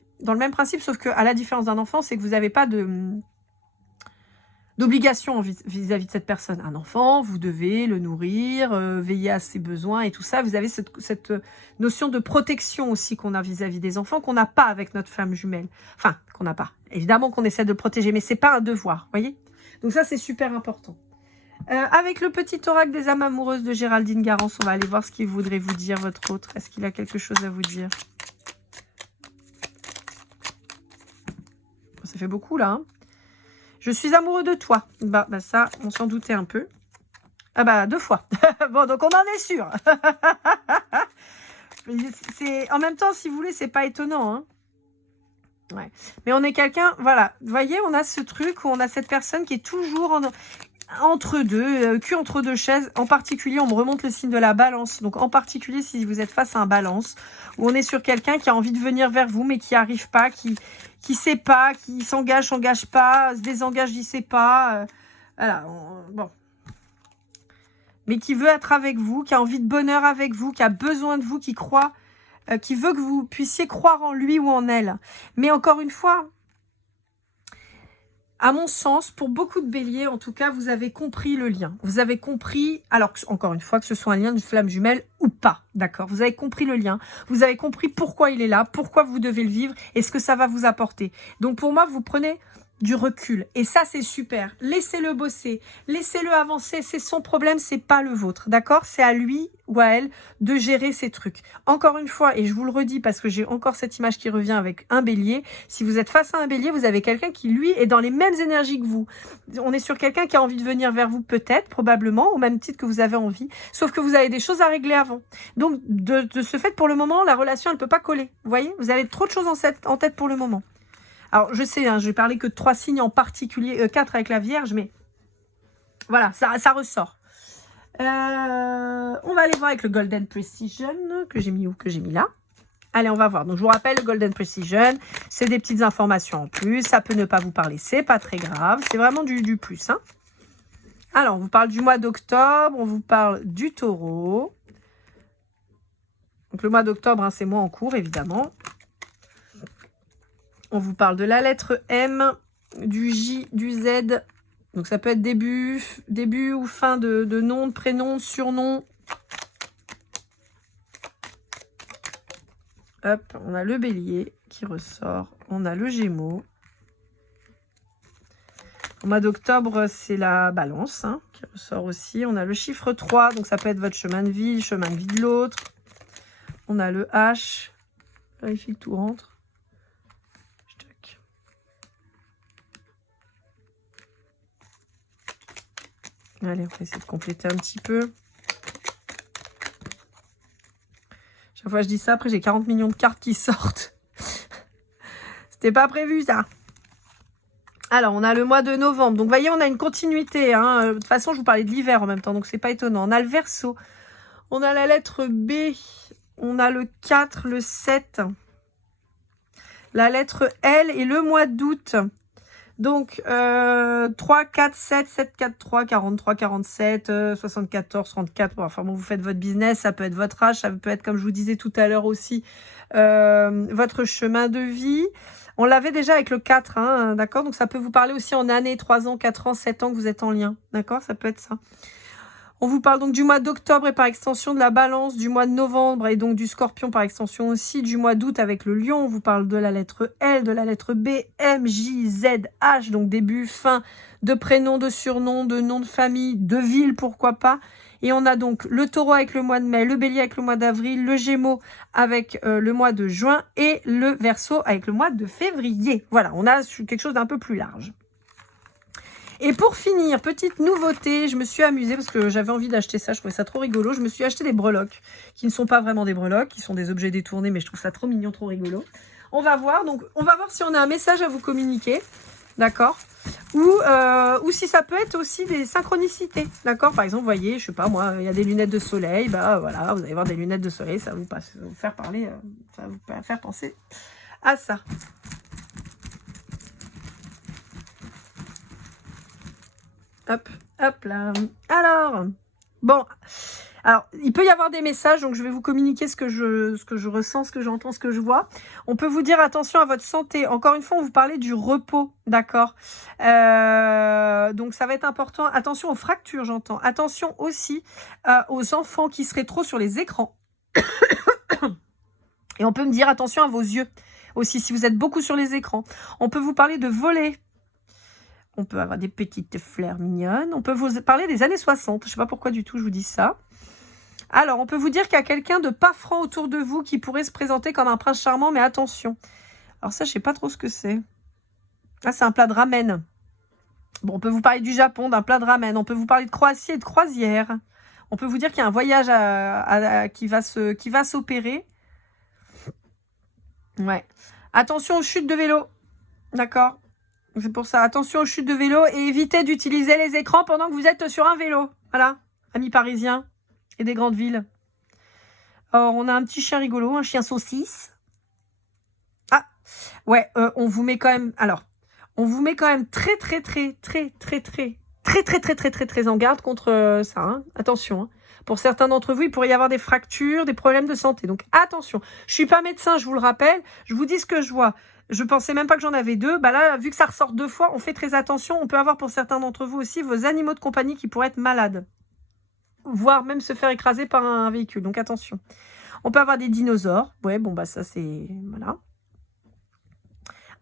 sauf que à la différence d'un enfant, c'est que vous n'avez pas d'obligation vis-à-vis de cette personne. Un enfant, vous devez le nourrir, veiller à ses besoins et tout ça. Vous avez cette notion de protection aussi qu'on a vis-à-vis des enfants, qu'on n'a pas avec notre flamme jumelle. Enfin, qu'on n'a pas. Évidemment qu'on essaie de le protéger, mais c'est pas un devoir, voyez. Donc ça, c'est super important. Avec le petit oracle des âmes amoureuses de Géraldine Garance, on va aller voir ce qu'il voudrait vous dire, votre autre. Est-ce qu'il a quelque chose à vous dire? Ça fait beaucoup, là, hein. Je suis amoureux de toi. Ça, on s'en doutait un peu. 2 fois. Bon, donc on en est sûr. En même temps, si vous voulez, c'est pas étonnant, hein. Ouais. Mais on est quelqu'un, voilà. Vous voyez, on a ce truc où on a cette personne qui est toujours entre deux, cul entre deux chaises. En particulier, on me remonte le signe de la balance. Donc, en particulier, si vous êtes face à un balance, où on est sur quelqu'un qui a envie de venir vers vous, mais qui arrive pas, qui sait pas, qui s'engage pas, se désengage, il sait pas. Voilà, bon. Mais qui veut être avec vous, qui a envie de bonheur avec vous, qui a besoin de vous, qui croit, qui veut que vous puissiez croire en lui ou en elle. Mais encore une fois, à mon sens, pour beaucoup de béliers, en tout cas, vous avez compris le lien. Vous avez compris, alors encore une fois, que ce soit un lien d'une flamme jumelle ou pas, d'accord? Vous avez compris le lien, vous avez compris pourquoi il est là, pourquoi vous devez le vivre et ce que ça va vous apporter. Donc pour moi, vous prenez du recul. Et ça, c'est super. Laissez-le bosser, laissez-le avancer. C'est son problème, c'est pas le vôtre, d'accord? C'est à lui ou à elle de gérer ces trucs. Encore une fois, et je vous le redis parce que j'ai encore cette image qui revient avec un bélier, si vous êtes face à un bélier, vous avez quelqu'un qui, lui, est dans les mêmes énergies que vous. On est sur quelqu'un qui a envie de venir vers vous, peut-être, probablement, au même titre que vous avez envie, sauf que vous avez des choses à régler avant. Donc, de ce fait, pour le moment, la relation, elle peut pas coller. Vous voyez? Vous avez trop de choses en tête pour le moment. Alors, je sais, je vais parler que de 3 signes en particulier, 4 avec la Vierge, mais voilà, ça ressort. On va aller voir avec le Golden Precision, que j'ai mis où? Que j'ai mis là. Allez, on va voir. Donc, je vous rappelle, le Golden Precision, c'est des petites informations en plus. Ça peut ne pas vous parler, c'est pas très grave. C'est vraiment du plus, hein. Alors, on vous parle du mois d'octobre, on vous parle du taureau. Donc, le mois d'octobre, c'est mois en cours, évidemment. On vous parle de la lettre M, du J, du Z. Donc, ça peut être début ou fin de nom, de prénom, de surnom. Hop, on a le bélier qui ressort. On a le gémeaux. Au mois d'octobre, c'est la balance qui ressort aussi. On a le chiffre 3, donc ça peut être votre chemin de vie, le chemin de vie de l'autre. On a le H. Vérifie que tout rentre. Allez, on va essayer de compléter un petit peu. Chaque fois que je dis ça, après j'ai 40 millions de cartes qui sortent. C'était pas prévu ça. Alors, on a le mois de novembre. Donc, vous voyez, on a une continuité. De toute façon, je vous parlais de l'hiver en même temps, donc c'est pas étonnant. On a le Verseau. On a la lettre B. On a le 4, le 7. La lettre L et le mois d'août. Donc, 3, 4, 7, 7, 4, 3, 43, 47, 74, 34. Bon, enfin, bon, vous faites votre business, ça peut être votre âge, ça peut être, comme je vous disais tout à l'heure aussi, votre chemin de vie. On l'avait déjà avec le 4, hein, d'accord? Donc ça peut vous parler aussi en années, 3 ans, 4 ans, 7 ans que vous êtes en lien, d'accord? Ça peut être ça. On vous parle donc du mois d'octobre et par extension de la balance, du mois de novembre et donc du scorpion par extension aussi, du mois d'août avec le lion. On vous parle de la lettre L, de la lettre B, M, J, Z, H, donc début, fin, de prénom, de surnom, de nom de famille, de ville, pourquoi pas. Et on a donc le taureau avec le mois de mai, le bélier avec le mois d'avril, le gémeaux avec le mois de juin et le verseau avec le mois de février. Voilà, on a quelque chose d'un peu plus large. Et pour finir, petite nouveauté, je me suis amusée parce que j'avais envie d'acheter ça, je trouvais ça trop rigolo. Je me suis acheté des breloques, qui ne sont pas vraiment des breloques, qui sont des objets détournés, mais je trouve ça trop mignon, trop rigolo. On va voir, donc on va voir si on a un message à vous communiquer, d'accord, ou si ça peut être aussi des synchronicités, d'accord. Par exemple, vous voyez, je sais pas moi, il y a des lunettes de soleil, bah voilà, vous allez voir des lunettes de soleil, ça va vous faire parler, ça va vous faire penser à ça. Hop, hop là. Alors, bon, alors, il peut y avoir des messages, donc je vais vous communiquer ce que je ressens, ce que j'entends, ce que je vois. On peut vous dire attention à votre santé. Encore une fois, on vous parlait du repos, d'accord. Donc, ça va être important. Attention aux fractures, j'entends. Attention aussi aux enfants qui seraient trop sur les écrans. Et on peut me dire attention à vos yeux aussi, si vous êtes beaucoup sur les écrans. On peut vous parler de voler. On peut avoir des petites fleurs mignonnes. On peut vous parler des années 60. Je ne sais pas pourquoi du tout je vous dis ça. Alors, on peut vous dire qu'il y a quelqu'un de pas franc autour de vous qui pourrait se présenter comme un prince charmant, mais attention. Alors ça, je ne sais pas trop ce que c'est. Ah, c'est un plat de ramen. Bon, on peut vous parler du Japon, d'un plat de ramen. On peut vous parler de Croatie et de croisière. On peut vous dire qu'il y a un voyage qui va s'opérer. Ouais. Attention aux chutes de vélo. D'accord. C'est pour ça, attention aux chutes de vélo et évitez d'utiliser les écrans pendant que vous êtes sur un vélo. Voilà, amis parisiens et des grandes villes. Alors, on a un petit chien rigolo, un chien saucisse. Ah, ouais, on vous met quand même... Alors, on vous met quand même très en garde contre ça. Hein. Attention, hein. Pour certains d'entre vous, il pourrait y avoir des fractures, des problèmes de santé. Donc, attention. Je suis pas médecin, je vous le rappelle. Je vous dis ce que je vois. Je pensais même pas que j'en avais 2. Bah là, vu que ça ressort 2 fois, on fait très attention. On peut avoir pour certains d'entre vous aussi vos animaux de compagnie qui pourraient être malades. Voire même se faire écraser par un véhicule. Donc, attention. On peut avoir des dinosaures. Ouais, bon, bah ça, c'est... Voilà.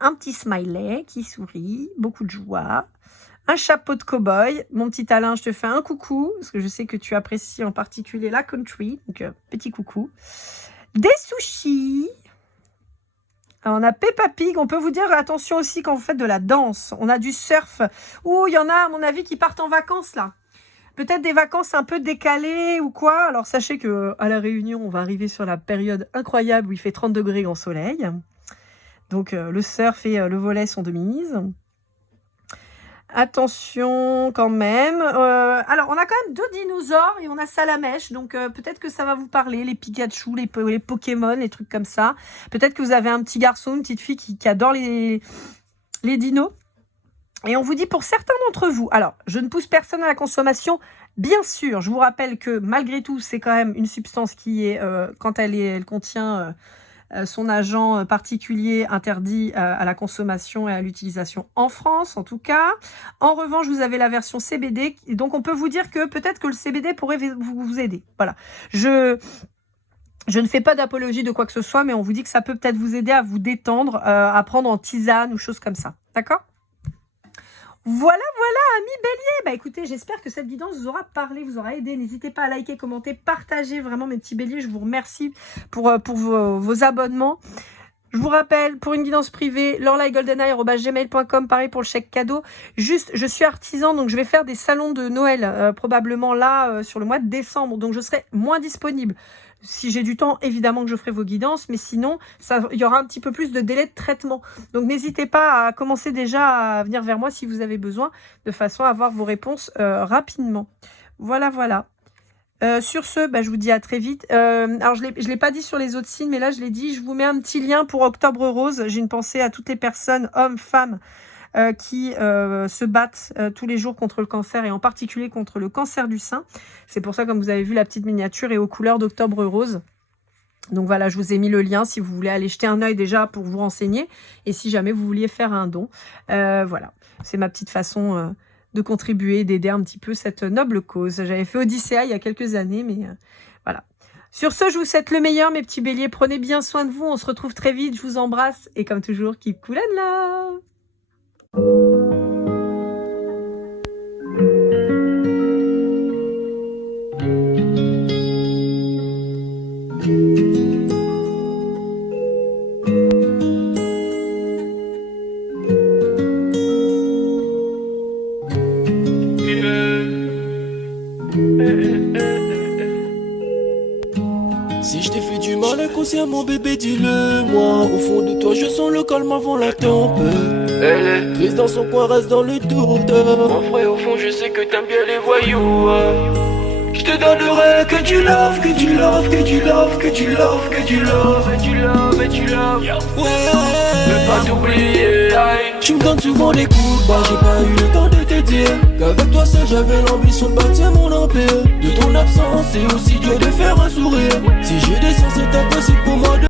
Un petit smiley qui sourit. Beaucoup de joie. Un chapeau de cow-boy. Mon petit Alain, je te fais un coucou. Parce que je sais que tu apprécies en particulier la country. Donc, petit coucou. Des sushis. Alors, on a Peppa Pig. On peut vous dire attention aussi quand vous faites de la danse. On a du surf. Ouh, il y en a, à mon avis, qui partent en vacances, là. Peut-être des vacances un peu décalées ou quoi. Alors, sachez que à La Réunion, on va arriver sur la période incroyable où il fait 30 degrés en soleil. Donc, le surf et le volley sont de mise. Attention quand même. Alors, on a quand même 2 dinosaures et on a Salamèche. Donc, peut-être que ça va vous parler, les Pikachu, les Pokémon, les trucs comme ça. Peut-être que vous avez un petit garçon, une petite fille qui adore les dinos. Et on vous dit pour certains d'entre vous, alors, je ne pousse personne à la consommation, bien sûr. Je vous rappelle que malgré tout, c'est quand même une substance qui est, quand elle contient... son agent particulier interdit à la consommation et à l'utilisation en France, en tout cas. En revanche, vous avez la version CBD. Donc, on peut vous dire que peut-être que le CBD pourrait vous aider. Voilà. Je ne fais pas d'apologie de quoi que ce soit, mais on vous dit que ça peut peut-être vous aider à vous détendre, à prendre en tisane ou choses comme ça. D'accord ? Voilà, amis béliers. Bah écoutez, j'espère que cette guidance vous aura parlé, vous aura aidé. N'hésitez pas à liker, commenter, partager vraiment mes petits béliers. Je vous remercie pour vos abonnements. Je vous rappelle, pour une guidance privée, lorlaigoldeneye@gmail.com, pareil pour le chèque cadeau. Juste, je suis artisan, donc je vais faire des salons de Noël, probablement là, sur le mois de décembre. Donc je serai moins disponible. Si j'ai du temps, évidemment que je ferai vos guidances, mais sinon, il y aura un petit peu plus de délai de traitement. Donc, n'hésitez pas à commencer déjà à venir vers moi si vous avez besoin, de façon à avoir vos réponses rapidement. Voilà. Sur ce, bah, je vous dis à très vite. Alors, je l'ai pas dit sur les autres signes, mais là, je l'ai dit. Je vous mets un petit lien pour Octobre Rose. J'ai une pensée à toutes les personnes, hommes, femmes, qui se battent tous les jours contre le cancer et en particulier contre le cancer du sein. C'est pour ça, comme vous avez vu, la petite miniature est aux couleurs d'Octobre Rose. Donc voilà, je vous ai mis le lien si vous voulez aller jeter un œil déjà pour vous renseigner. Et si jamais vous vouliez faire un don. Voilà, c'est ma petite façon de contribuer, d'aider un petit peu cette noble cause. J'avais fait Odyssea il y a quelques années, mais voilà. Sur ce, je vous souhaite le meilleur, mes petits béliers. Prenez bien soin de vous. On se retrouve très vite. Je vous embrasse. Et comme toujours, keep cool and love. Si je t'ai fait du mal inconsciemment bébé dis-le moi. Au fond de toi je sens le calme avant la tempête. Elle est triste dans son coin, reste dans le doute. Mon frère au fond je sais que t'aimes bien les voyous. Je te donnerai que du love, que du love, que du love, que du love, que du love, et du love, et du love. Ouais, ne pas t'oublier. Tu me donnes souvent des coups de barre, j'ai pas eu le temps de te dire qu'avec toi seul j'avais l'ambition de bâtir mon empire. De ton absence c'est aussi dur de faire un sourire. Si j'ai des sens c'est impossible pour moi de